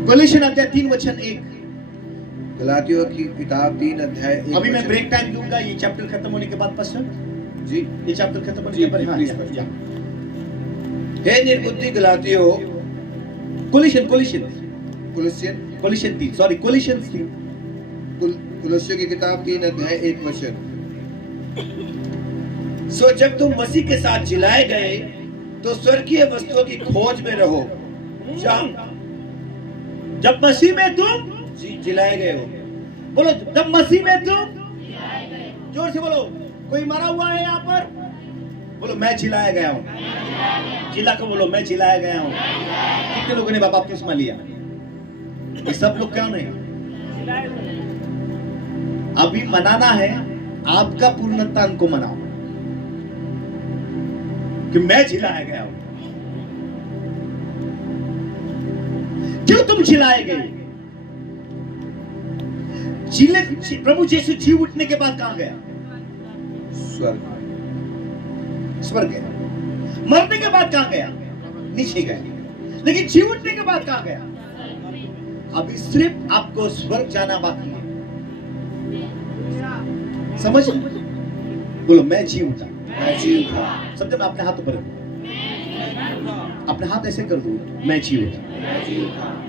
कोलोसियन अध्याय 3 वचन 1। गलातियों की किताब 3 अध्याय 1। अभी मैं ब्रेक टाइम दूंगा, ये चैप्टर खत्म होने के बाद पास्टर जी, ये चैप्टर खत्म होने जी, के बाद। हाँ, प्लीज या, पास्टर। या। हे निर्बुद्धि गलातियों। कोलोसियन कुलुस्सियन 3, सॉरी कोलोसियन 3। कुलुस्सियों की किताब 3 अध्याय 1 वचन। सो जब तुम मसीह के साथ जिलाए गए तो स्वर्गीय वस्तुओं की खोज में रहो, जब मसीह में तुम जिलाए गए हो। बोलो जब मसीह में तुम, जोर से बोलो। कोई मरा हुआ है यहाँ पर? बोलो मैं जिलाया गया हूँ। जिला को बोलो मैं जिलाया गया हूँ। कितने लोगों ने बाबा बपतिस्मा लिया? ये सब लोग कौन है? अभी मनाना है आपका पूर्णतान को मनाओ कि मैं जिलाया गया हूं। क्यों तुम जिलाए गए? प्रभु यीशु जी उठने के बाद कहां गया? स्वर्ग गया। मरने के बाद कहां गया? नीचे गया। लेकिन जी उठने के बाद कहां गया? अभी सिर्फ आपको स्वर्ग जाना बाकी है। समझ? बोलो मैं जी उठा। मैं जी उठा। सबसे मैं अपने हाथ ऊपर रखूं, अपने हाथ ऐसे कर दूं, मैं जी उठा।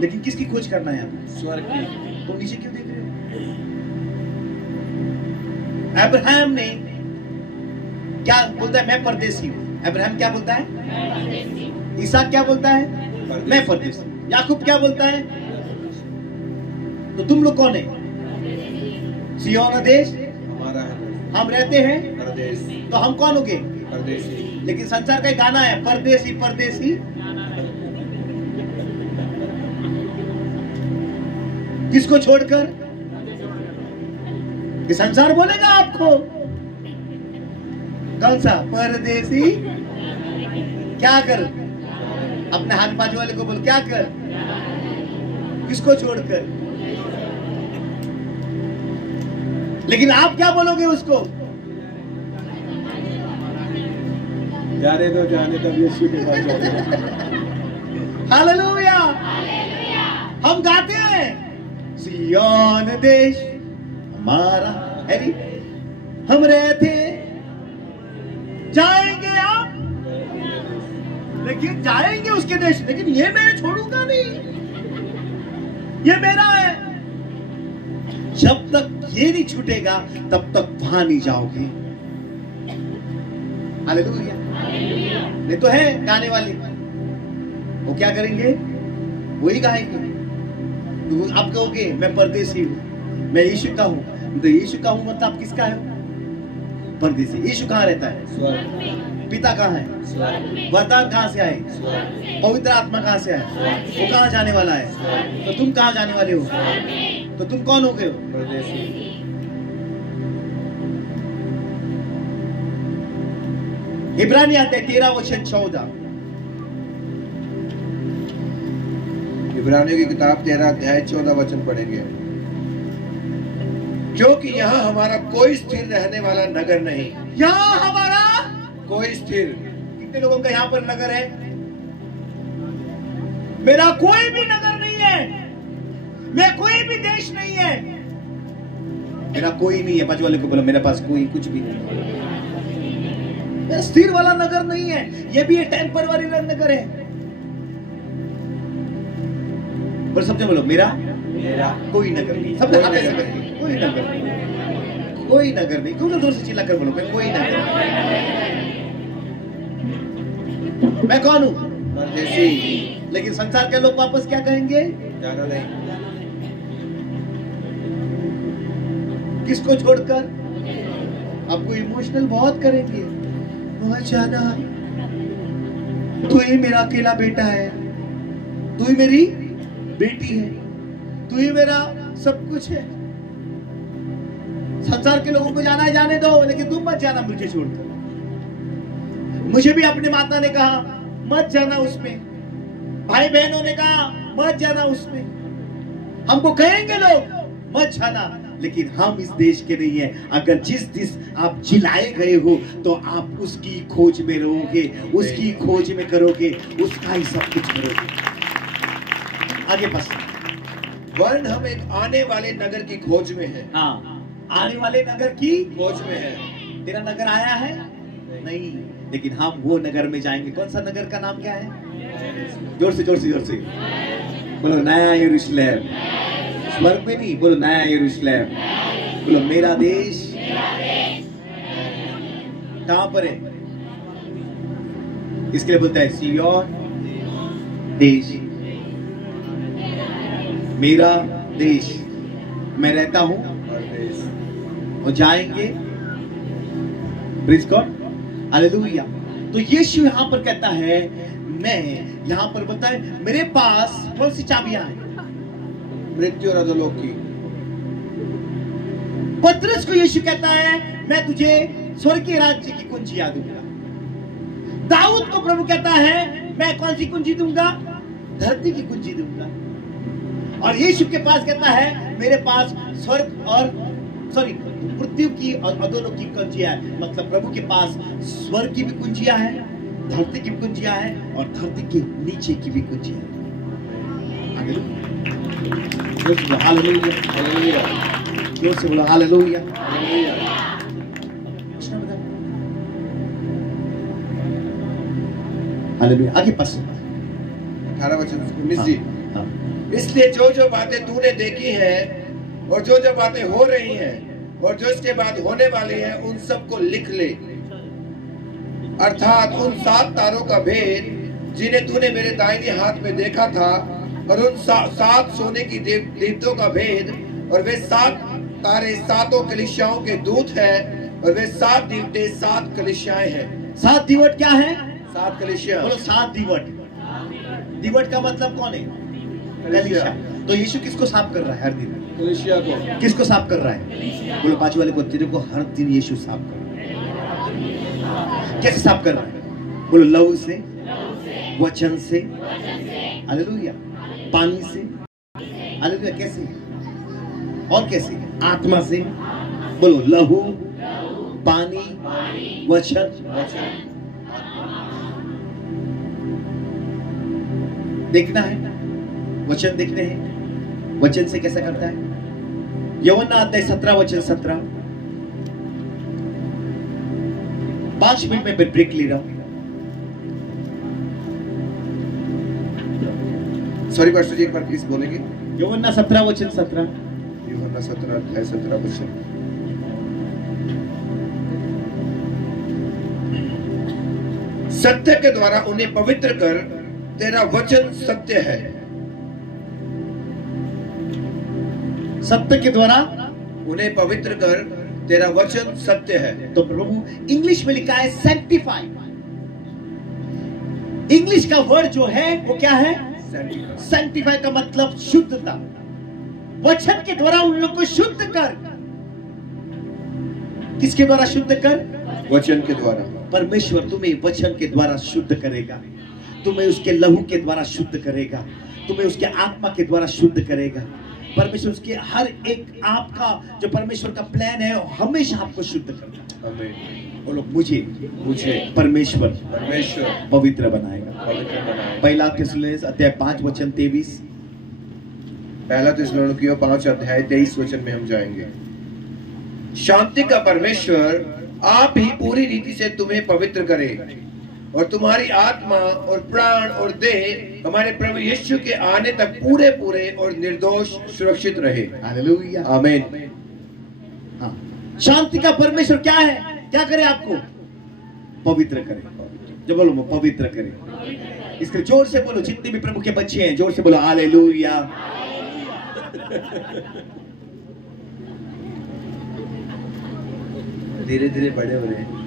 लेकिन किसकी खोज करना है आपको? स्वर्ग की। तो नीचे क्यों देख रहे हो? अब्राहम ने क्या बोलता है? मैं परदेसी हूं। अब्राहम क्या बोलता है? इसहाक क्या बोलता है? मैं परदेसी। याकूब क्या बोलता है? तो तुम लोग कौन है? सिय्योन देश हमारा है, हम रहते हैं, परदेश, तो हम कौन हो गए? परदेशी। लेकिन संसार का एक गाना है, परदेसी परदेसी किसको छोड़कर? ये संसार बोलेगा आपको। कौन सा परदेसी? क्या कर? अपने हाथ बाजू वाले को बोल, क्या कर? किसको छोड़कर? लेकिन आप क्या बोलोगे उसको? जाने दो यीशु के पास जाने दो। हालेलुया। हम गाते हैं सिय्योन देश हमारा है नी? हम रहते जाएंगे हम, लेकिन जाएंगे उसके देश, लेकिन ये मैं छोड़ूंगा नहीं, ये मेरा है। जब तक ये नहीं छूटेगा तब तक वहां नहीं जाओगे। हालेलुया। नहीं तो है गाने वाले, वो क्या करेंगे? वही गाएंगे। तो आप कहोगे मैं परदेसी हूं, मैं यीशु का हूं। तो यीशु का हूं मतलब आप किसका है? परदेसी। यीशु कहां रहता है? स्वर्ग। पिता कहां है? वरदान कहां से आए? पवित्र आत्मा कहां से आए? वो कहां जाने वाला है? तो तुम कहां जाने वाले हो? तो तुम कौन हो गए हो? परदेशी। इब्रानी आते 13:14। इब्रानियों की किताब 13 अध्याय 14 वचन पढ़ेंगे। क्योंकि यहाँ हमारा कोई स्थिर रहने वाला नगर नहीं। यहां हमारा कोई स्थिर। कितने लोगों का यहां पर नगर है? मेरा कोई भी नगर नहीं है, मैं कोई भी देश नहीं है, मेरा कोई नहीं है। बाजू वाले को बोलो मेरे पास कोई कुछ भी नहीं, मेरा स्थिर वाला नगर नहीं है। ये भी एक टेम्पररी नगर है। पर सबसे बोलो मेरा कोई नगर नहीं। सबसे हाथ ऐसे करके, कोई नगर नहीं, कोई नगर नहीं। क्यों जोर से चिल्ला कर बोलो मैं कोई नगर नहीं। मैं कौन हूं? परदेशी। लेकिन संसार के लोग वापस क्या कहेंगे? जाना नहीं। किसको छोड़कर? आपको इमोशनल बहुत करेंगे। जाना, तू ही मेरा अकेला बेटा है, तू ही मेरी बेटी है, तू ही मेरा सब कुछ है। संसार के लोगों को जाना है जाने दो, लेकिन तुम मत जाना मुझे छोड़कर। मुझे भी अपने माता ने कहा मत जाना उसमें, भाई बहनों ने कहा मत जाना उसमें, हमको कहेंगे लोग मत जाना, लेकिन हम इस देश के नहीं है। अगर जिस देश आप जिलाए गए हो तो आप उसकी खोज में रहोगे, उसकी खोज में करोगे, उसका ही सब कुछ करोगे। आगे बस। वर्ण हम एक आने वाले नगर की खोज में है। हाँ, आने वाले नगर की खोज में है। तेरा नगर आया है? नहीं, लेकिन हम वो नगर में जाएंगे। कौन सा नगर का नाम क्या है? जोर से जोर से जोर से बोलो नया यरूशलेम। स्वर्ग में नहीं, बोलो नया यरूशलेम। बोलो मेरा देश कहां पर है? इसके लिए बोलता है सिय्योन देश, मेरा देश, मैं रहता हूं और जाएंगे। Praise God, hallelujah. तो यीशु यहां पर कहता है, मैं यहां पर बताए मेरे पास कौन सी चाबियां हैं? मृत्यु और अधोलोक की। पतरस को यीशु कहता है मैं तुझे स्वर्ग के राज्य की कुंजियां दूंगा। दाऊद को प्रभु कहता है मैं कौन सी कुंजी दूंगा? धरती की कुंजी दूंगा। और यीशु के पास कहता है मेरे पास स्वर्ग और मृत्यु की और अधोलोक की कुंजियां है। मतलब प्रभु के पास स्वर्ग की भी कुंजियां है, धरती की भी कुंजियां है और धरती के नीचे की भी कुंजियां है। हालेलुया, जोर से बोलो हालेलुया। हालेलुया। आगे पास 18 वचन 19 जी। हाँ। इसलिए जो जो बातें तूने देखी हैं और जो जो बातें हो रही हैं और जो इसके बाद होने वाली हैं, उन सबको लिख ले, अर्थात उन 7 तारों का भेद जिन्हें तूने मेरे दाहिने हाथ में देखा था, और उन 7 सोने की दीप्तों का भेद। और वे 7 तारे 7 कलीसियाओं के दूत हैं, और वे 7 दीवटे 7 कलीसियाएं हैं। 7 दीवट क्या है? 7 कलीसिया। बोलो 7 दीवट। दीवट का मतलब कौन है? कलीसिया। तो यीशु किसको साफ कर रहा है हर दिन? कलीसिया को। किसको साफ कर रहा है? बोलो बाजू वाले को, तेरे को हर दिन यीशु साफ कर रहा है। कैसे साफ कर रहा है? बोलो लहू से, वचन से, हालेलुया, पानी से, हालेलुया। कैसे? और कैसे? आत्मा से। बोलो लहू, पानी, वचन। देखना है, वचन देखने हैं। वचन से कैसा करता है? यूहन्ना अध्याय 17 वचन 17। 5 मिनट में ब्रेक ले रहा हूं। सॉरी पास्टर जी, एक बार प्लीज बोलेंगे। यूहन्ना 17 वचन 17। यूहन्ना 17 अध्याय 17 वचन। सत्य के द्वारा उन्हें पवित्र कर, तेरा वचन सत्य है। सत्य के द्वारा उन्हें पवित्र कर, तेरा वचन सत्य है। तो प्रभु इंग्लिश में लिखा है सैंक्टिफाई। इंग्लिश का वर्ड जो है वो क्या है? सैंक्टिफाई का मतलब शुद्धता। वचन के द्वारा उन लोग को शुद्ध कर। किसके द्वारा शुद्ध कर? वचन के द्वारा। परमेश्वर तुम्हें वचन के द्वारा शुद्ध करेगा, तुम्हें उसके लहू के द्वारा शुद्ध करेगा, तुम्हें उसके आत्मा के द्वारा शुद्ध करेगा। परमेश्वर उसके हर एक आपका जो परमेश्वर का प्लान है हमेशा आपको शुद्ध करना। आमीन। बोलो मुझे परमेश्वर पवित्र बनाएगा। पहला थिस्सलुनीकियों अध्याय 5 वचन 23। पहला थिस्सलुनीकियों 5 अध्याय 23 वचन में हम जाएंगे। शांति का परमेश्वर आप ही पूरी रीति से तुम्हें पवित्र करे, और तुम्हारी आत्मा और प्राण और देह हमारे प्रभु यीशु के आने तक पूरे पूरे और निर्दोष सुरक्षित रहे। हालेलुया, आमीन। हाँ, शांति का परमेश्वर क्या है? क्या करे? आपको पवित्र करे। जो बोलो पवित्र करे। इसके जोर से बोलो, जितने भी प्रभु के बच्चे हैं जोर से बोलो हालेलुया। धीरे धीरे बड़े हो रहे हैं।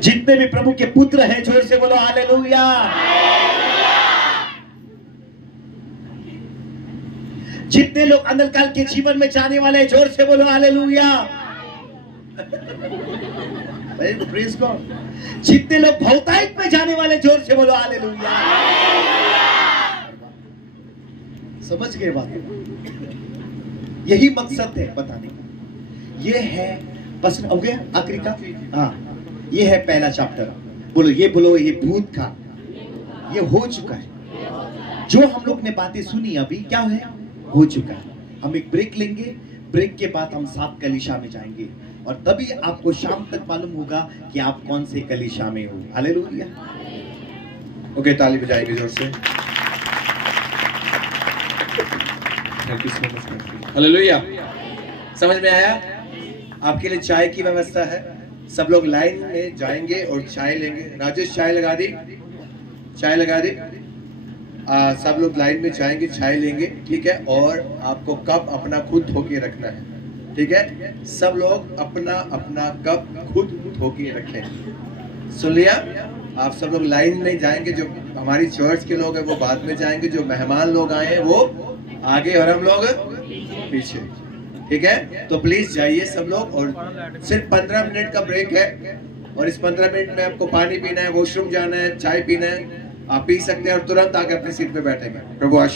जितने भी प्रभु के पुत्र हैं जोर से बोलो हालेलुया। जितने लोग अंधकाल के जीवन में जाने वाले हैं जोर से बोलो हालेलुया। Praise God. जितने लोग भौतिक में जाने वाले जोर से बोलो हालेलुया। समझ गए बात? यही मकसद है बताने का। ये है बस हो गया आखिरी का। हाँ, ये है पहला चैप्टर। बोलो ये भूत का ये हो चुका है। जो हम लोग ने बातें सुनी अभी क्या है? हो चुका है। हम एक ब्रेक लेंगे, ब्रेक के बाद हम 7 कलीसिया में जाएंगे और तभी आपको शाम तक मालूम होगा कि आप कौन से कलीसिया में हो। हालेलुया। ओके, ताली बजाएंगे जोर से। Thank you so much. Hallelujah. समझ में आया? आपके लिए चाय की व्यवस्था है। सब लोग लाइन में जाएंगे और चाय लेंगे। राजेश चाय लगा दी, चाय लगा दी। सब लोग लाइन में जाएंगे, चाय लेंगे, ठीक है। और आपको कप अपना खुद धो के रखना है, ठीक है। सब लोग अपना अपना कप खुद धो के रखें। सुन लिया? आप सब लोग लाइन में जाएंगे। जो हमारी चर्च के लोग हैं वो बाद में जाएंगे, जो मेहमान लोग आए हैं वो आगे और हम लोग पीछे, ठीक है। तो प्लीज जाइए सब लोग। और सिर्फ 15 मिनट का ब्रेक है और इस 15 मिनट में आपको पानी पीना है, वॉशरूम जाना है, चाय पीना है, आप पी सकते हैं और तुरंत आके अपनी सीट पे बैठेंगे। प्रभु आशीर्वाद।